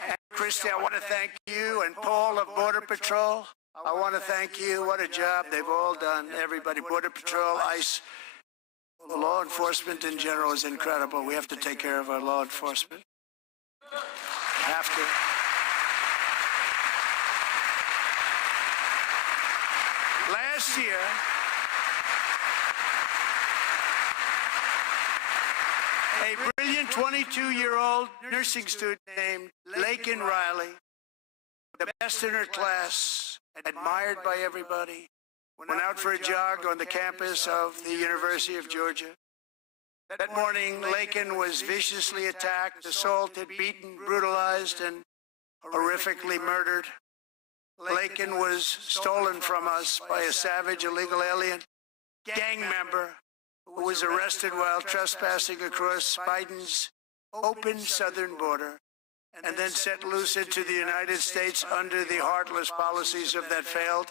and Christy. I want to thank you and Paul of Border Patrol. I want to thank you. What a job they've all done. Everybody, Border Patrol, ICE, the law enforcement in general is incredible. We have to take care of our law enforcement. Have to. Last year, a brilliant 22-year-old nursing student named Laken Riley, the best in her class, admired by everybody, went out for a jog on the campus of the University of Georgia. That morning, Laken was viciously attacked, assaulted, beaten, brutalized, and horrifically murdered. Laken was stolen from us by a savage illegal alien gang member who was arrested while trespassing across Biden's open southern border and then set loose into the United States under the heartless policies of that failed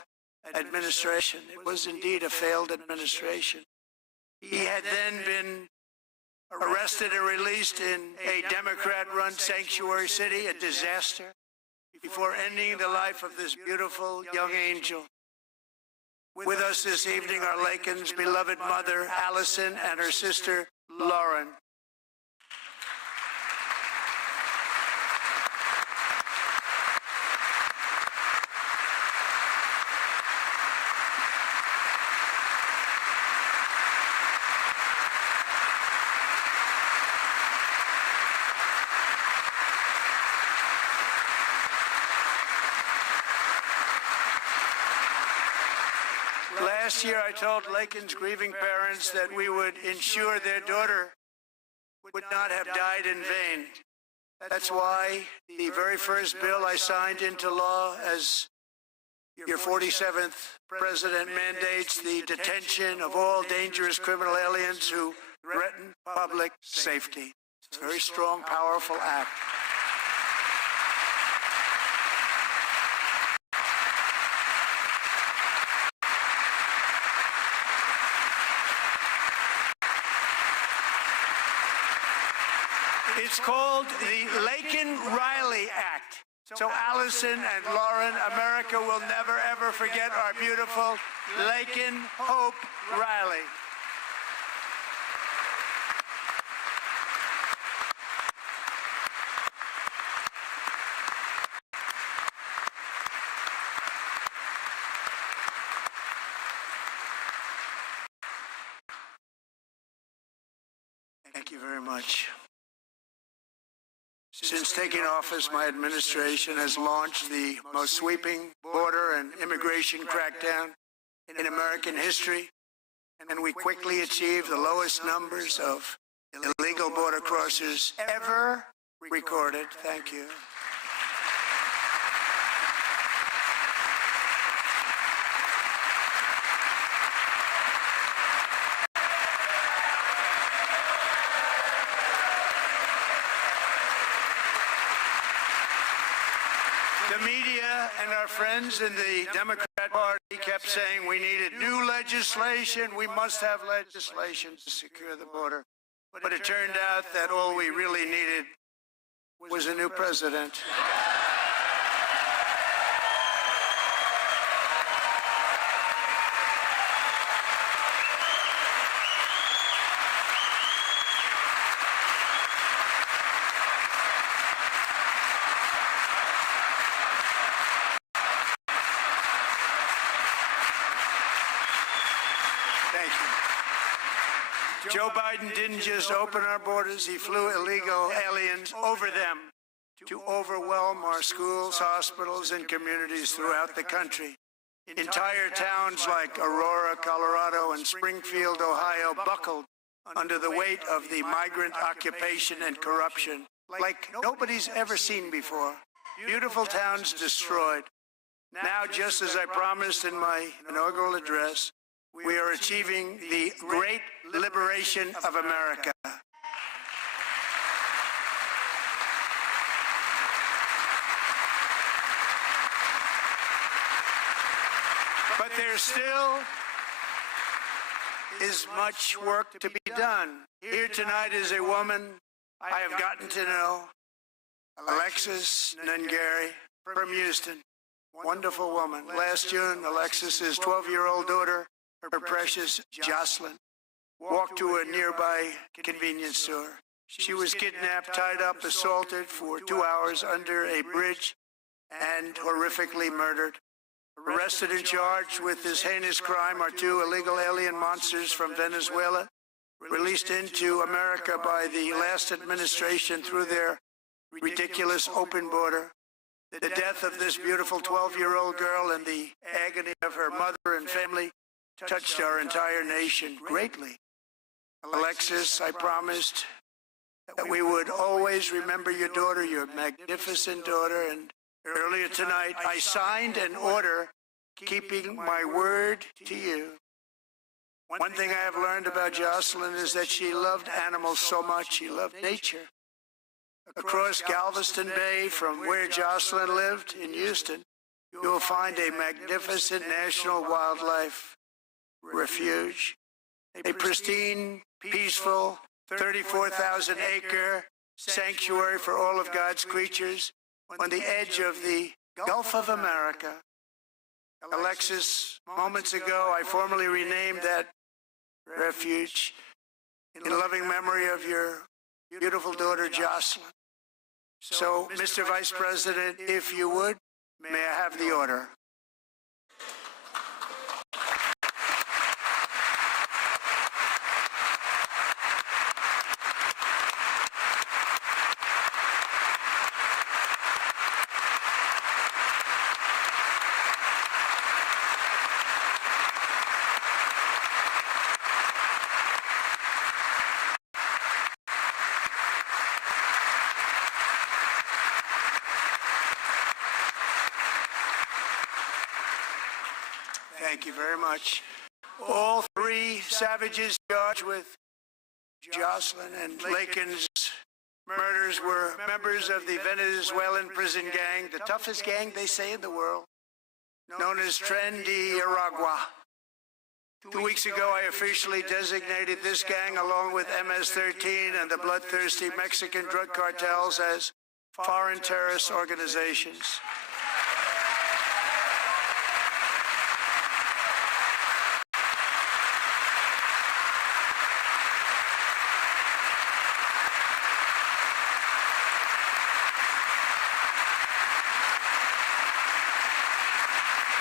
administration. It was indeed a failed administration. He had then been arrested and released in a Democrat-run sanctuary city, a disaster, before ending the life of this beautiful young angel. With us this evening are Laken's beloved mother, Allison, and her sister, Lauren. Last year, I told Laken's grieving parents that we would ensure their daughter would not have died in vain. That's why the very first bill I signed into law as your 47th president mandates the detention of all dangerous criminal aliens who threaten public safety. It's a very strong, powerful act. It's called the Laken-Riley Act. So Allison and Lauren, America will never, ever forget our beautiful Laken Hope Riley. Thank you very much. Since taking office, my administration has launched the most sweeping border and immigration crackdown in American history, and we quickly achieved the lowest numbers of illegal border crossers ever recorded. Thank you. The media and our friends in the Democrat Party kept saying we needed new legislation. We must have legislation to secure the border. But it turned out that all we really needed was a new president. Joe Biden didn't just open our borders, he flew illegal aliens over them to overwhelm our schools, hospitals, and communities throughout the country. Entire towns like Aurora, Colorado, and Springfield, Ohio, buckled under the weight of the migrant occupation and corruption like nobody's ever seen before. Beautiful towns destroyed. Now, just as I promised in my inaugural address, we are achieving the great liberation of America. But there still is much work to be done. Here tonight is a woman I have gotten to know Alexis Nungary from Houston. Wonderful woman. Last June, Alexis's 12-year-old daughter, her precious Jocelyn, walked to a nearby convenience store. She was kidnapped, tied up, assaulted for 2 hours under a bridge, and horrifically murdered. Arrested and charged with this heinous crime are 2 illegal alien monsters from Venezuela, released into America by the last administration through their ridiculous open border. The death of this beautiful 12-year-old girl and the agony of her mother and family touched our entire nation greatly. Alexis, I promised that we would always remember your daughter, your magnificent daughter, and earlier tonight I signed an order keeping my word to you. One thing I have learned about Jocelyn is that she loved animals so much. She loved nature. Across Galveston Bay, from where Jocelyn lived in Houston, you will find a magnificent national wildlife refuge, a pristine, peaceful, 34,000-acre sanctuary for all of God's creatures on the edge of the Gulf of America. Alexis, moments ago, I formally renamed that refuge in loving memory of your beautiful daughter, Jocelyn. So, Mr. Vice President, if you would, may I have the order? Thank you very much. All 3 savages charged with Jocelyn and Lakin's murders were members of the Venezuelan prison gang, the toughest gang, they say, in the world, known as Tren de Aragua. 2 weeks ago, I officially designated this gang, along with MS-13 and the bloodthirsty Mexican drug cartels, as foreign terrorist organizations.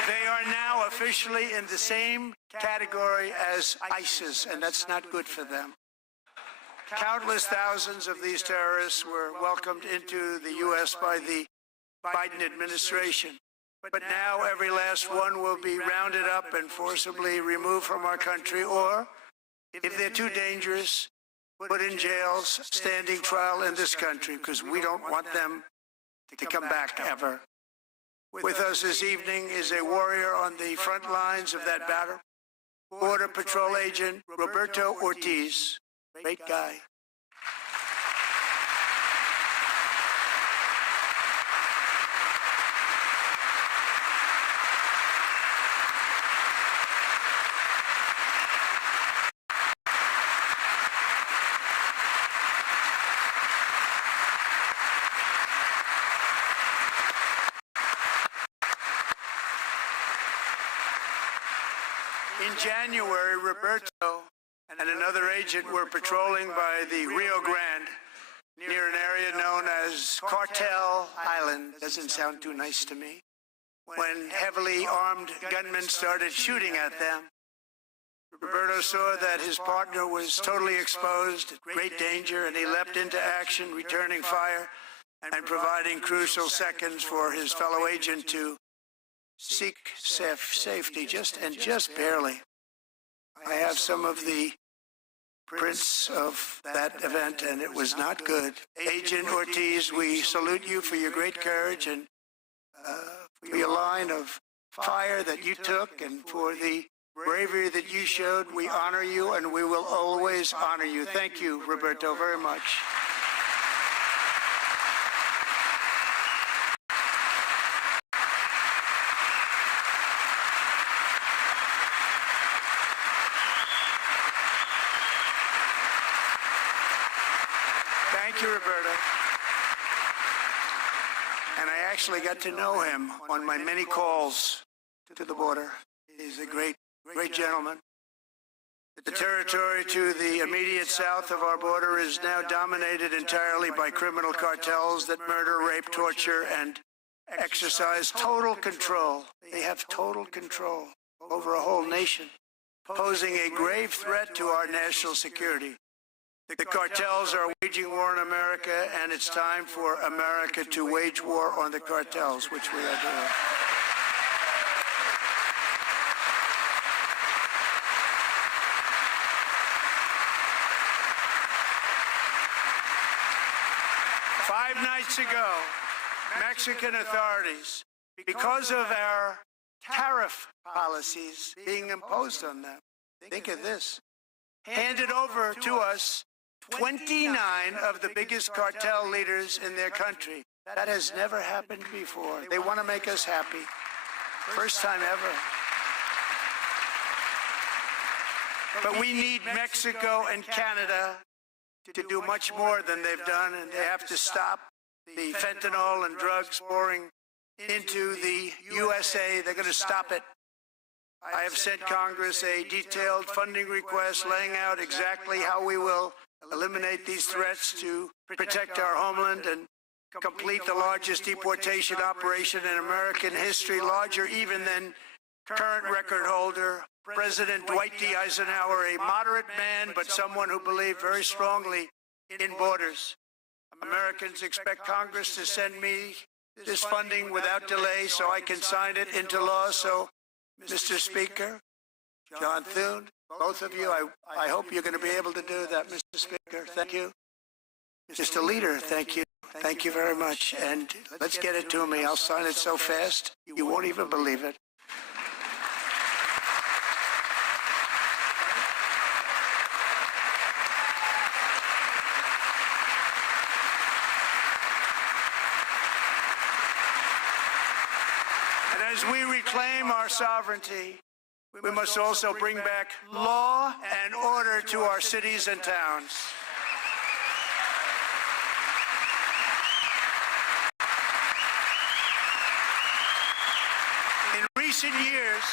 They are now officially in the same category as ISIS, and that's not good for them. Countless thousands of these terrorists were welcomed into the U.S. by the Biden administration. But now every last one will be rounded up and forcibly removed from our country, or, if they're too dangerous, put in jails, standing trial in this country, because we don't want them to come back ever. With us this evening is a warrior on the front lines of that battle, Border Patrol Agent Roberto Ortiz. Great guy. In January, Roberto and another agent were patrolling by the Rio Grande, near an area known as Cartel Island. Doesn't sound too nice to me. When heavily armed gunmen started shooting at them, Roberto saw that his partner was totally exposed, at great danger, and he leapt into action, returning fire and providing crucial seconds for his fellow agent to seek safety, just barely. I have some of the prints of that event, and it was not good. Agent Ortiz, we salute you for your great courage and for your line of fire that you took, and for the bravery that you showed. We honor you, and we will always honor you. Thank you, Roberto, very much. Thank you, Roberta. And I actually got to know him on my many calls to the border. He's a great gentleman. The territory to the immediate south of our border is now dominated entirely by criminal cartels that murder, rape, torture, and exercise total control. They have total control over a whole nation, posing a grave threat to our national security. The cartels are waging war on America, and it's time for America to wage war on the cartels, which we are doing. Five nights ago, Mexican authorities, because of our tariff policies being imposed on them, think of this, handed over to us 29 of the biggest cartel leaders in their country. That has never happened before. They want to make us happy. First time ever. But we need Mexico and Canada to do much more than they've done, and they have to stop the fentanyl and drugs pouring into the USA. They're going to stop it. I have sent Congress a detailed funding request laying out exactly how we will eliminate these threats to protect our homeland and complete the largest deportation operation in American history, larger even than current record holder President Dwight D. Eisenhower, a moderate man, but someone who believed very strongly in borders. Americans expect Congress to send me this funding without delay so I can sign it into law. So, Mr. Speaker, John Thune, both of you, I hope you're going to be able to do that, Mr. Speaker. Thank you. Mr. Leader, thank you. Thank you very much. And let's get it to me. I'll sign it so fast, you won't even believe it. And as we reclaim our sovereignty, we must also bring back law and order to our cities and towns. In recent years,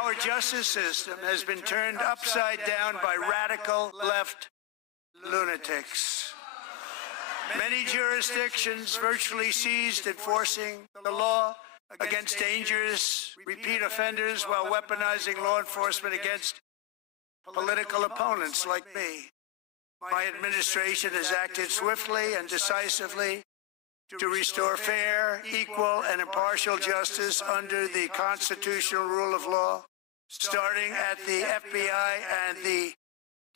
our justice system has been turned upside down by radical left lunatics. Many jurisdictions virtually ceased enforcing the law against dangerous repeat offenders while weaponizing law enforcement against political opponents like me. My administration has acted swiftly and decisively to restore fair, equal, and impartial justice under the constitutional rule of law, starting at the FBI and the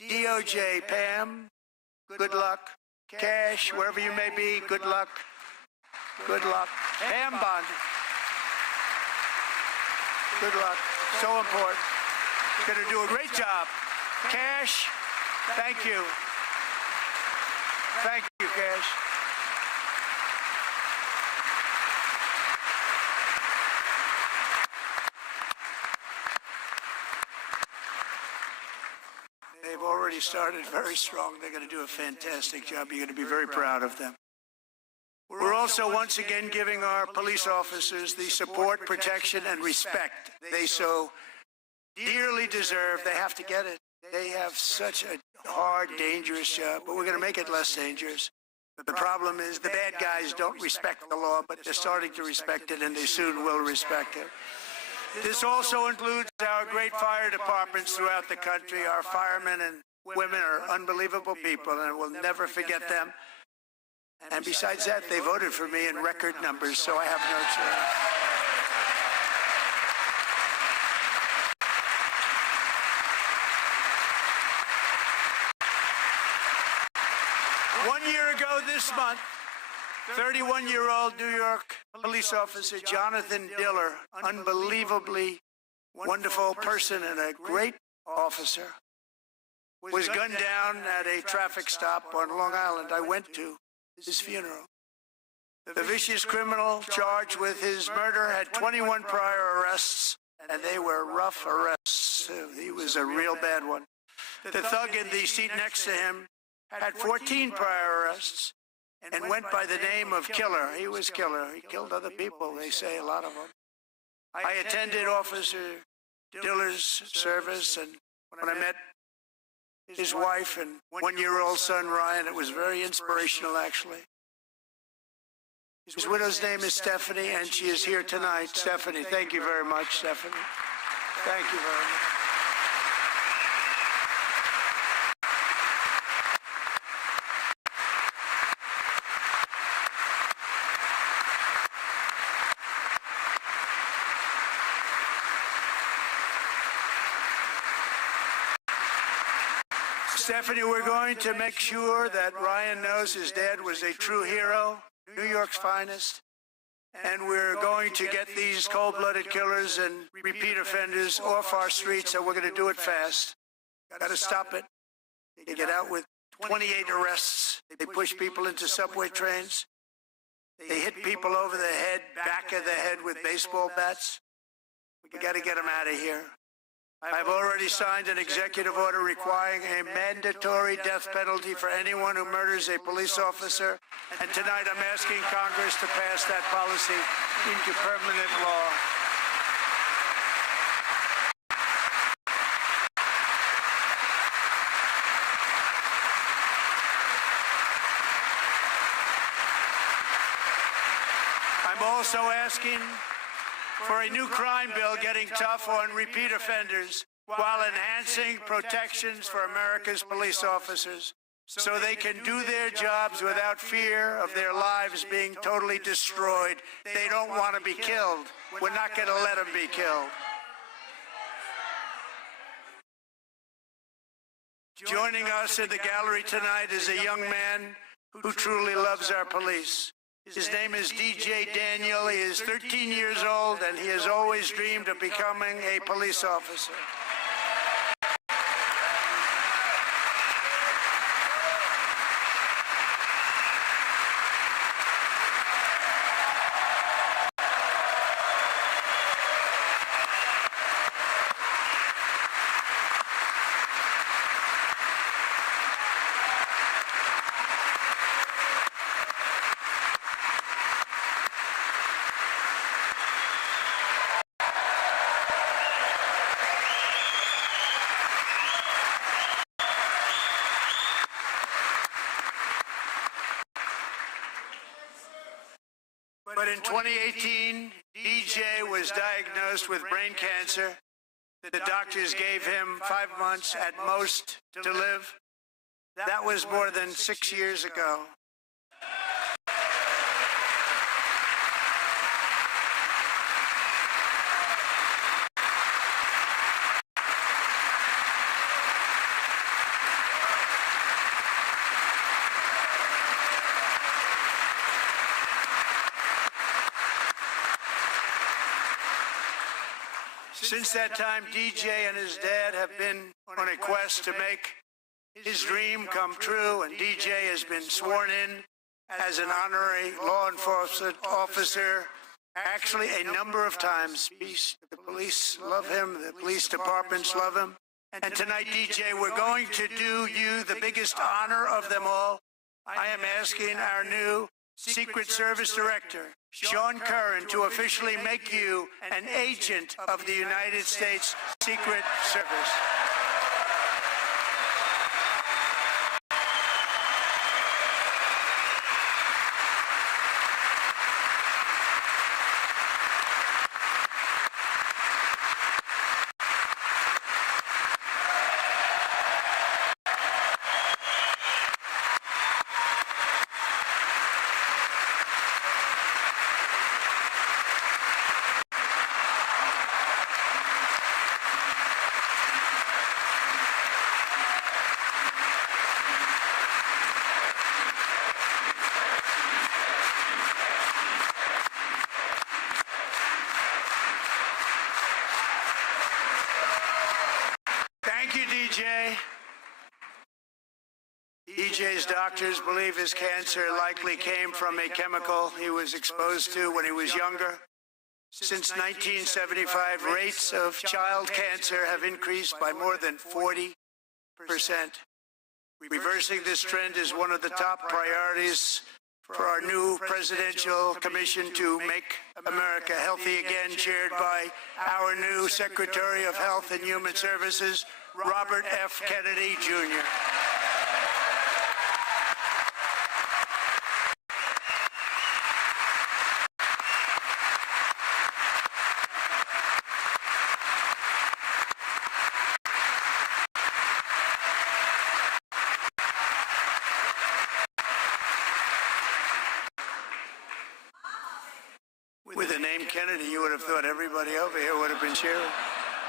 DOJ. Pam, good luck. Cash, wherever you may be, good luck. Good luck. Pam Bondi. Good luck. So important. Going to do a great job. Cash, thank you. Thank you, Cash. They've already started very strong. They're going to do a fantastic job. You're going to be very proud of them. We're also once again giving our police officers the support, protection, and respect they so dearly deserve. They have to get it. They have such a hard, dangerous job, but we're going to make it less dangerous. But the problem is the bad guys don't respect the law, but they're starting to respect it, and they soon will respect it. This also includes our great fire departments throughout the country. Our firemen and women are unbelievable people, and we'll never forget them. And besides that, they voted for me in record numbers, so I have no choice. One year ago this month, 31-year-old New York police officer Jonathan Diller, unbelievably wonderful person and a great officer, was gunned down at a traffic stop on Long Island. I went to his funeral. The vicious criminal charged with his murder had 21 prior arrests, and they were rough arrests. He was a real bad one. The thug in the seat next to him had 14 prior arrests, and went by the name of Killer. He was Killer. He killed other people, they say, a lot of them. I attended Officer Diller's service, and when I met his wife and one-year-old son, Ryan, it was very inspirational, actually. His widow's name is Stephanie, and she is here tonight. Stephanie, thank you very much, Stephanie. Thank you very much. Stephanie, we're going to make sure that Ryan knows his dad was a true hero, New York's finest, and we're going to get these cold-blooded killers and repeat offenders off our streets, and we're going to do it fast. Got to stop it. They get out with 28 arrests. They push people into subway trains. They hit people over the head, back of the head with baseball bats. We got to get them out of here. I've already signed an executive order requiring a mandatory death penalty for anyone who murders a police officer, and tonight I'm asking Congress to pass that policy into permanent law. I'm also asking for a new crime bill getting tough on repeat offenders while enhancing protections for America's police officers so they can do their jobs without fear of their lives being totally destroyed. They don't want to be killed. We're not going to let them be killed. Joining us in the gallery tonight is a young man who truly loves our police. His name is DJ Daniel. He is 13 years old, and he has always dreamed of becoming a police officer. But in 2018, DJ was diagnosed with brain cancer. The doctors gave him 5 months at most to live. That was more than 6 years ago. Since that time, DJ and his dad have been on a quest to make his dream come true, and DJ has been sworn in as an honorary law enforcement officer actually a number of times. The police love him, the police departments love him. And tonight, DJ, we're going to do you the biggest honor of them all. I am asking our new Secret Service Director, Sean Curran, to officially make you an agent of the United States Secret Service. Thank you, DJ. DJ's doctors believe his cancer likely came from a chemical he was exposed to when he was younger. Since 1975, rates of child cancer have increased by more than 40%. Reversing this trend is one of the top priorities for our new Presidential Commission to Make America Healthy Again, chaired by our new Secretary of Health and Human Services, Robert F. Kennedy, Jr. With the name Kennedy, you would have thought everybody over here would have been cheering.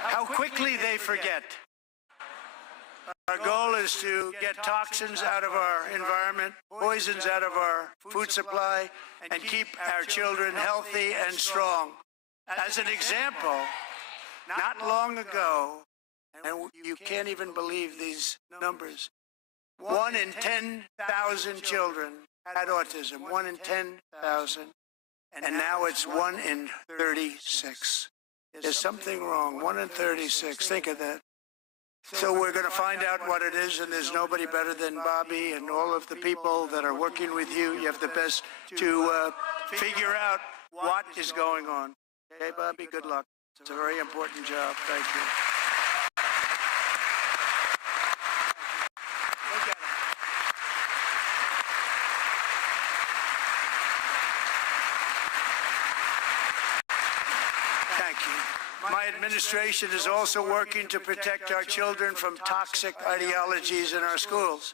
How quickly they forget. Our goal is to get toxins out of our environment, poisons out of our food supply, and keep our children healthy and strong. As an example, not long ago, and you can't even believe these numbers, 1 in 10,000 children had autism, 1 in 10,000. And now it's 1 in 36. There's something wrong. 1 in 36. Think of that. So we're going to find out what it is, and there's nobody better than Bobby and all of the people that are working with you. You have the best to figure out what is going on. Okay, Bobby, good luck. It's a very important job. Thank you. Thank you. My administration is also working to protect our children from toxic ideologies in our schools.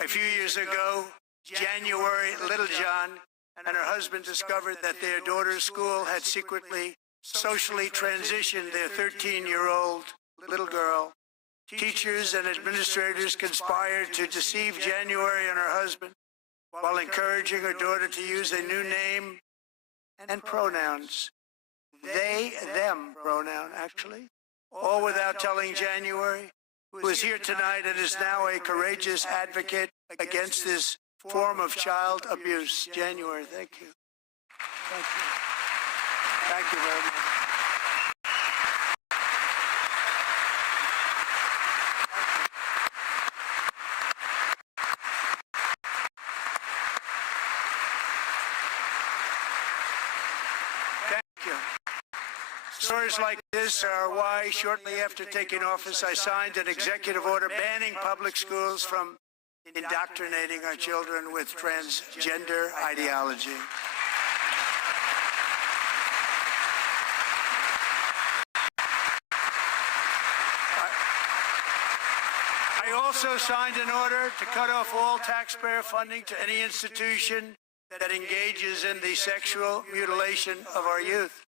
A few years ago, January, Little John and her husband discovered that their daughter's school had secretly socially transitioned their 13-year-old little girl. Teachers and administrators conspired to deceive January and her husband while encouraging her daughter to use a new name and pronouns. They, them pronoun, actually, all without telling January, who is here tonight and is now a courageous advocate against this form of child abuse. January, thank you. Thank you. Thank you very much. Stories like this are why, shortly after taking office, I signed an executive order banning public schools from indoctrinating our children with transgender ideology. I also signed an order to cut off all taxpayer funding to any institution that engages in the sexual mutilation of our youth.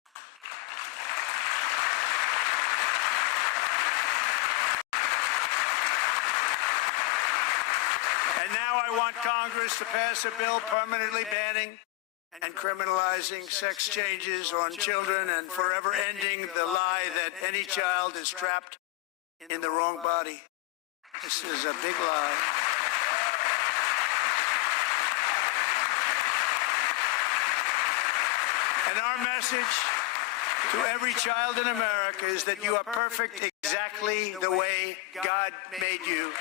I want Congress to pass a bill permanently banning and criminalizing sex changes on children and forever ending the lie that any child is trapped in the wrong body. This is a big lie. And our message to every child in America is that you are perfect exactly the way God made you.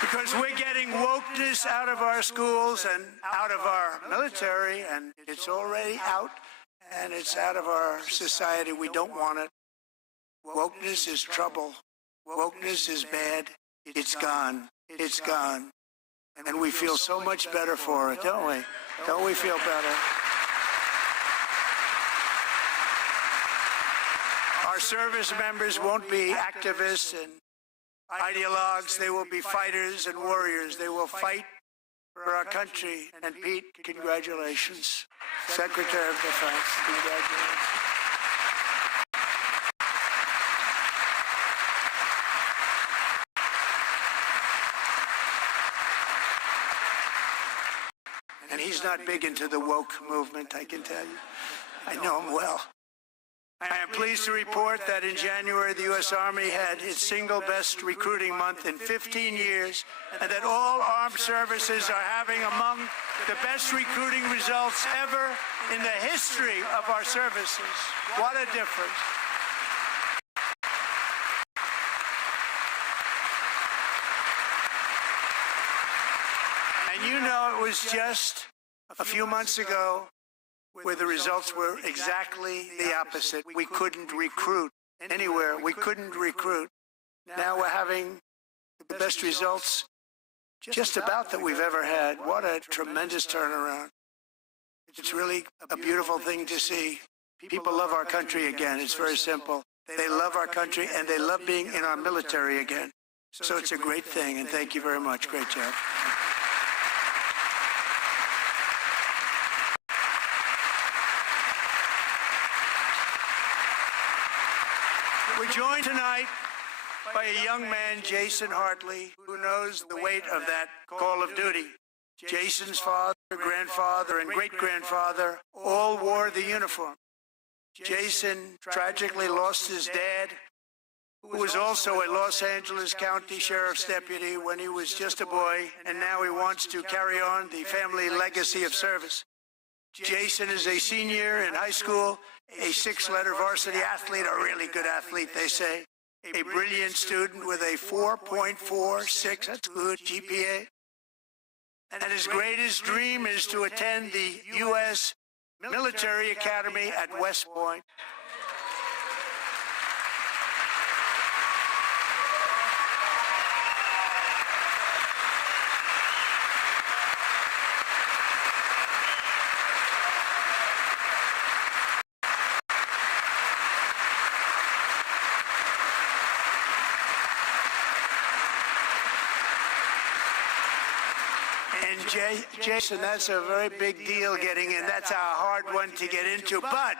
Because we're getting wokeness out of our schools and out of our military, and it's already out, and it's out of our society. We don't want it. Wokeness is trouble. Wokeness is bad. It's gone. It's gone. And we feel so much better for it, don't we? Don't we feel better? Our service members won't be activists and ideologues. They will be fighters and warriors. They will fight for our country. And Pete, congratulations. Secretary of Defense, congratulations. And he's not big into the woke movement, I can tell you. I know him well. I am pleased to report that in January, the U.S. Army had its single best recruiting month in 15 years, and that all armed services are having among the best recruiting results ever in the history of our services. What a difference. And you know, it was just a few months ago where the results were exactly the opposite. We couldn't recruit anywhere. We couldn't recruit. Now we're having the best results just about that we've ever had. What a tremendous turnaround. It's really a beautiful thing to see. People love our country again. It's very simple. They love our country and they love being in our military again. So it's a great thing, and thank you very much. Great job. We're joined tonight by a young man, Jason Hartley, who knows the weight of that call of duty. Jason's father, grandfather, and great-grandfather all wore the uniform. Jason tragically lost his dad, who was also a Los Angeles County Sheriff's deputy when he was just a boy, and now he wants to carry on the family legacy of service. Jason is a senior in high school, a six-letter varsity athlete, a really good athlete, they say, a brilliant student with a 4.46, that's good, GPA. And his greatest dream is to attend the U.S. Military Academy at West Point. And Jason, that's a very big deal getting in. That's a hard one to get into. But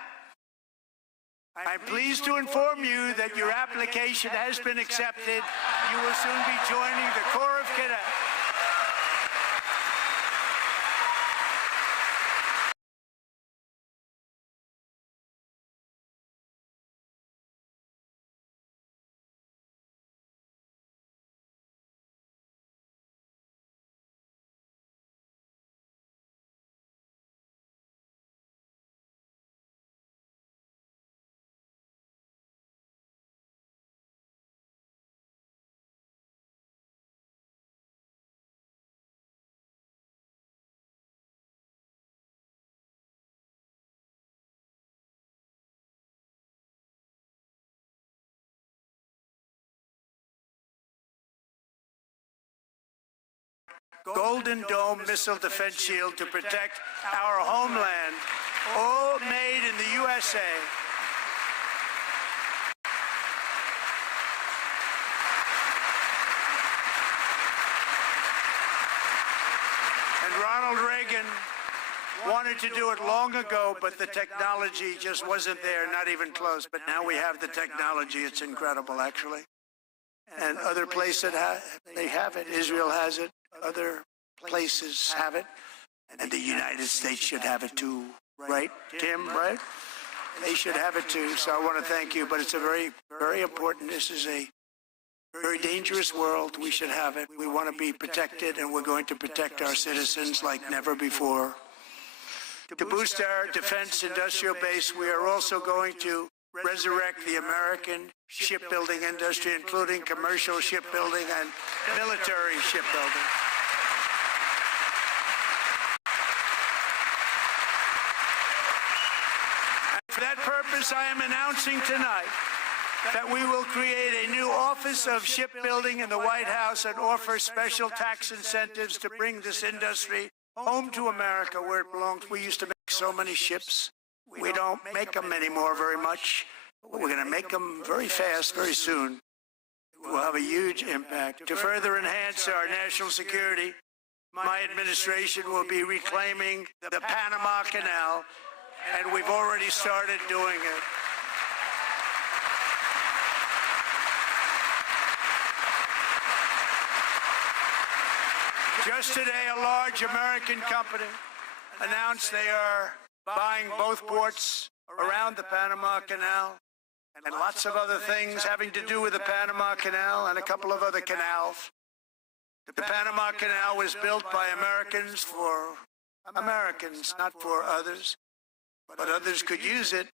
I'm pleased to inform you that your application has been accepted. You will soon be joining the Corps of Cadets. Golden Dome missile defense shield to protect our homeland, all made in the USA. And Ronald Reagan wanted to do it long ago, but the technology just wasn't there, not even close. But now we have the technology. It's incredible, actually. And other places they have it. Israel has it. Other places have it. And the United States should have it too, right, Tim, right? They should have it too. So I want to thank you. But it's a very, very important. This is a very dangerous world. We should have it. We want to be protected, and we're going to protect our citizens like never before. To boost our defense industrial base, we are also going to resurrect the American shipbuilding industry, including commercial shipbuilding and military shipbuilding. And for that purpose, I am announcing tonight that we will create a new Office of Shipbuilding in the White House and offer special tax incentives to bring this industry home to America where it belongs. We used to make so many ships. We don't make them anymore very much. We're going to make them very fast, very soon. It will have a huge impact. To further enhance our national security, my administration will be reclaiming the Panama Canal, and we've already started doing it. Just today, a large American company announced they are buying both ports around the Panama Canal, and lots of other things having to do with the Panama Canal and a couple of other canals. The Panama Canal was built by Americans for Americans, not for others, but others could use it.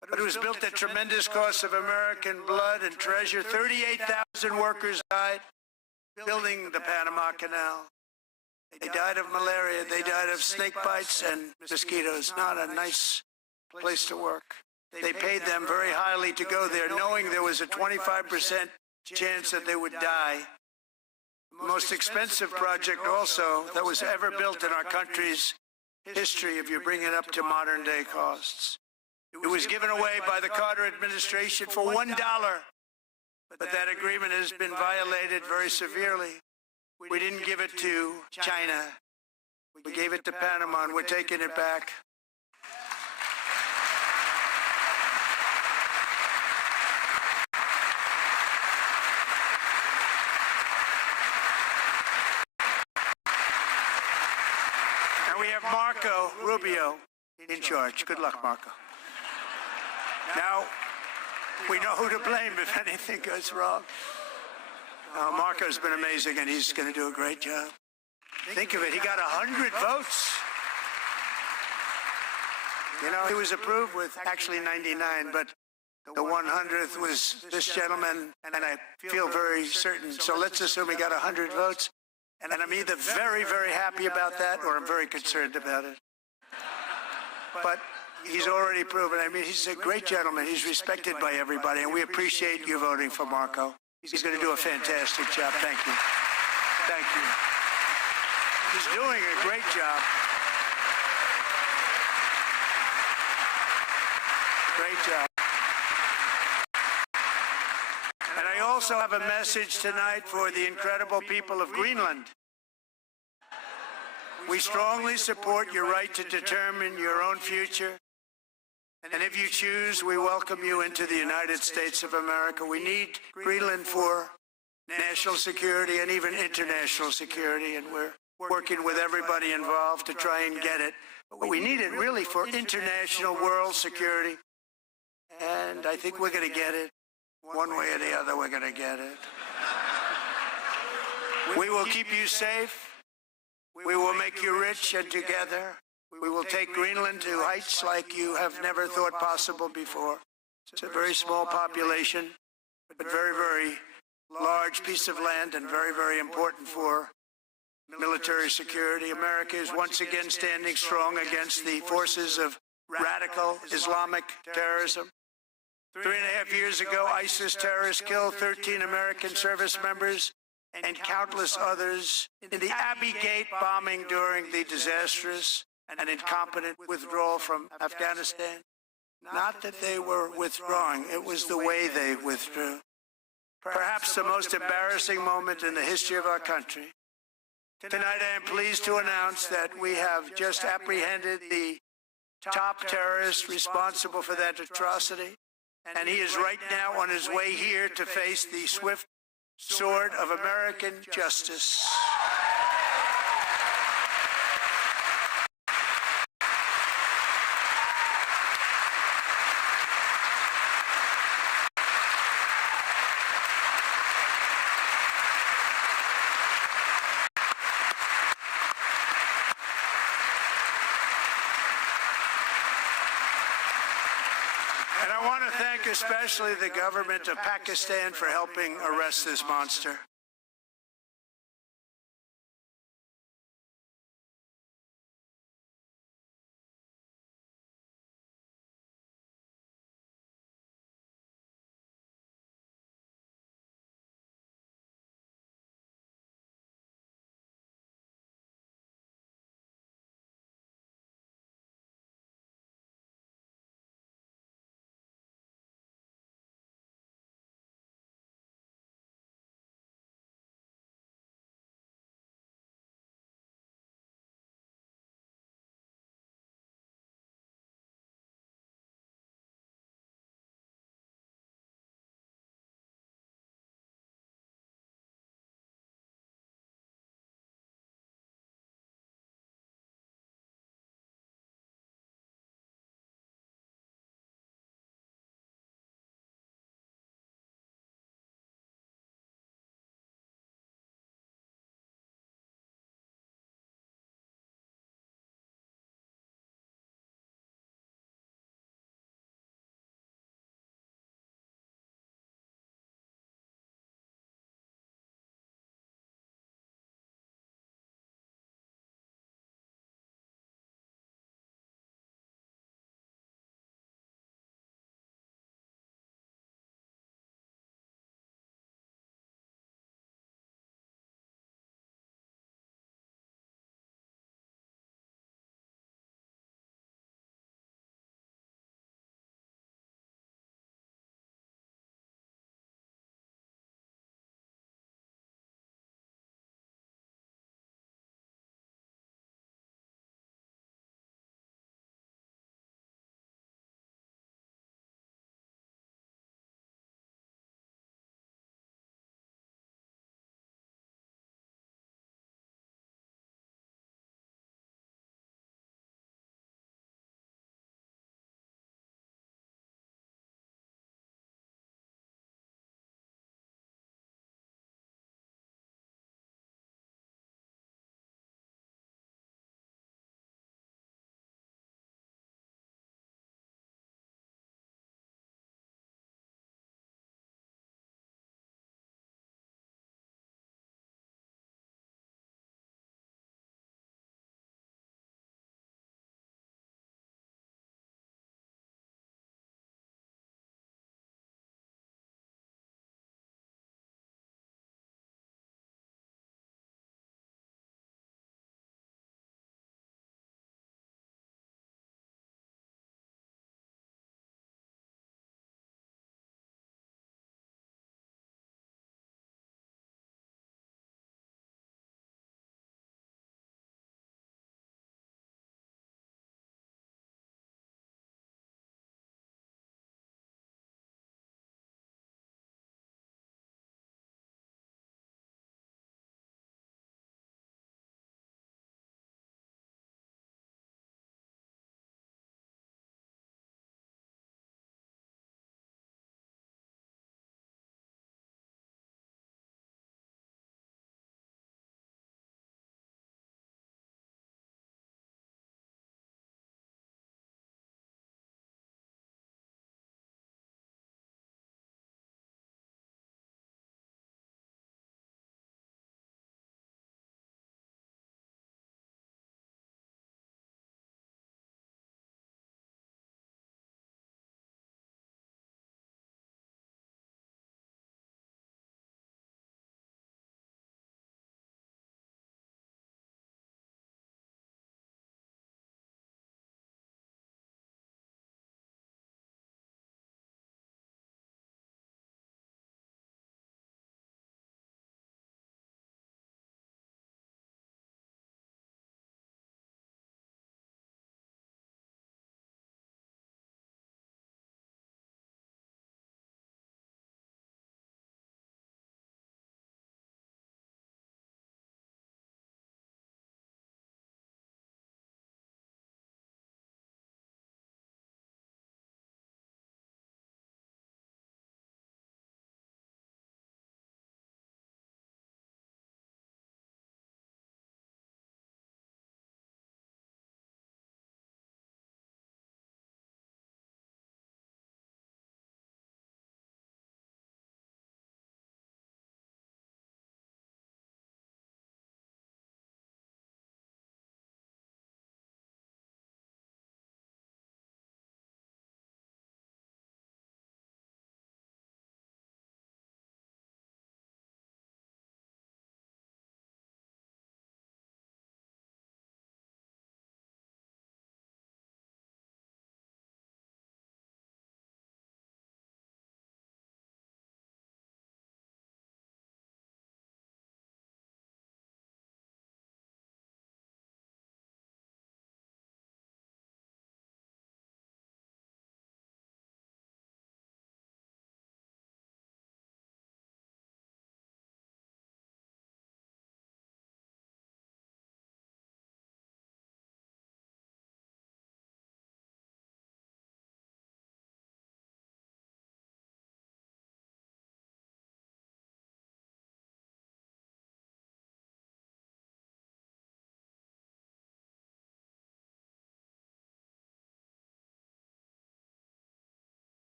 But it was built at tremendous cost of American blood and treasure. 38,000 workers died building the Panama Canal. They died of malaria, they died of snake bites and mosquitoes. Not a nice place to work. They paid them very highly to go there, knowing there was a 25% chance that they would die. The most expensive project also that was ever built in our country's history, if you bring it up to modern day costs. It was given away by the Carter administration for $1, but that agreement has been violated very severely. We didn't give it to China. We gave it to Panama, and we're taking it back. And we have Marco Rubio in charge. Good luck, Marco. Now, we know who to blame if anything goes wrong. Marco's been amazing, and he's going to do a great job. Think of it, he got 100 votes. You know, he was approved with actually 99, but the 100th was this gentleman, and I feel very certain. So let's assume he got 100 votes, and I'm either very, very happy about that, or I'm very concerned about it. But he's already proven. I mean, he's a great gentleman. He's respected by everybody, and we appreciate you voting for Marco. He's going to do a fantastic job. Thank you. Thank you. He's doing a great job. Great job. And I also have a message tonight for the incredible people of Greenland. We strongly support your right to determine your own future. And if you choose, we welcome you into the United States of America. We need Greenland for national security and even international security, and we're working with everybody involved to try and get it. But we need it really for international world security, and I think we're going to get it. One way or the other, we're going to get it. We will keep you safe. We will make you rich, and together we will take Greenland to heights like you have never thought possible before. It's a very small population, but very, very large piece of land, and very, very important for military security. America is once again standing strong against the forces of radical Islamic terrorism. 3.5 years ago, ISIS terrorists killed 13 American service members and countless others in the Abbey Gate bombing during the disastrous and incompetent withdrawal from Afghanistan. Not that they were withdrawing, it was the way they withdrew. Perhaps the most embarrassing moment in the history of our country. Tonight I am pleased to announce that we have just apprehended the top terrorist responsible for that atrocity, and he is right now on his way here to face the swift sword of American justice. And I want to thank especially the government of Pakistan for helping arrest this monster.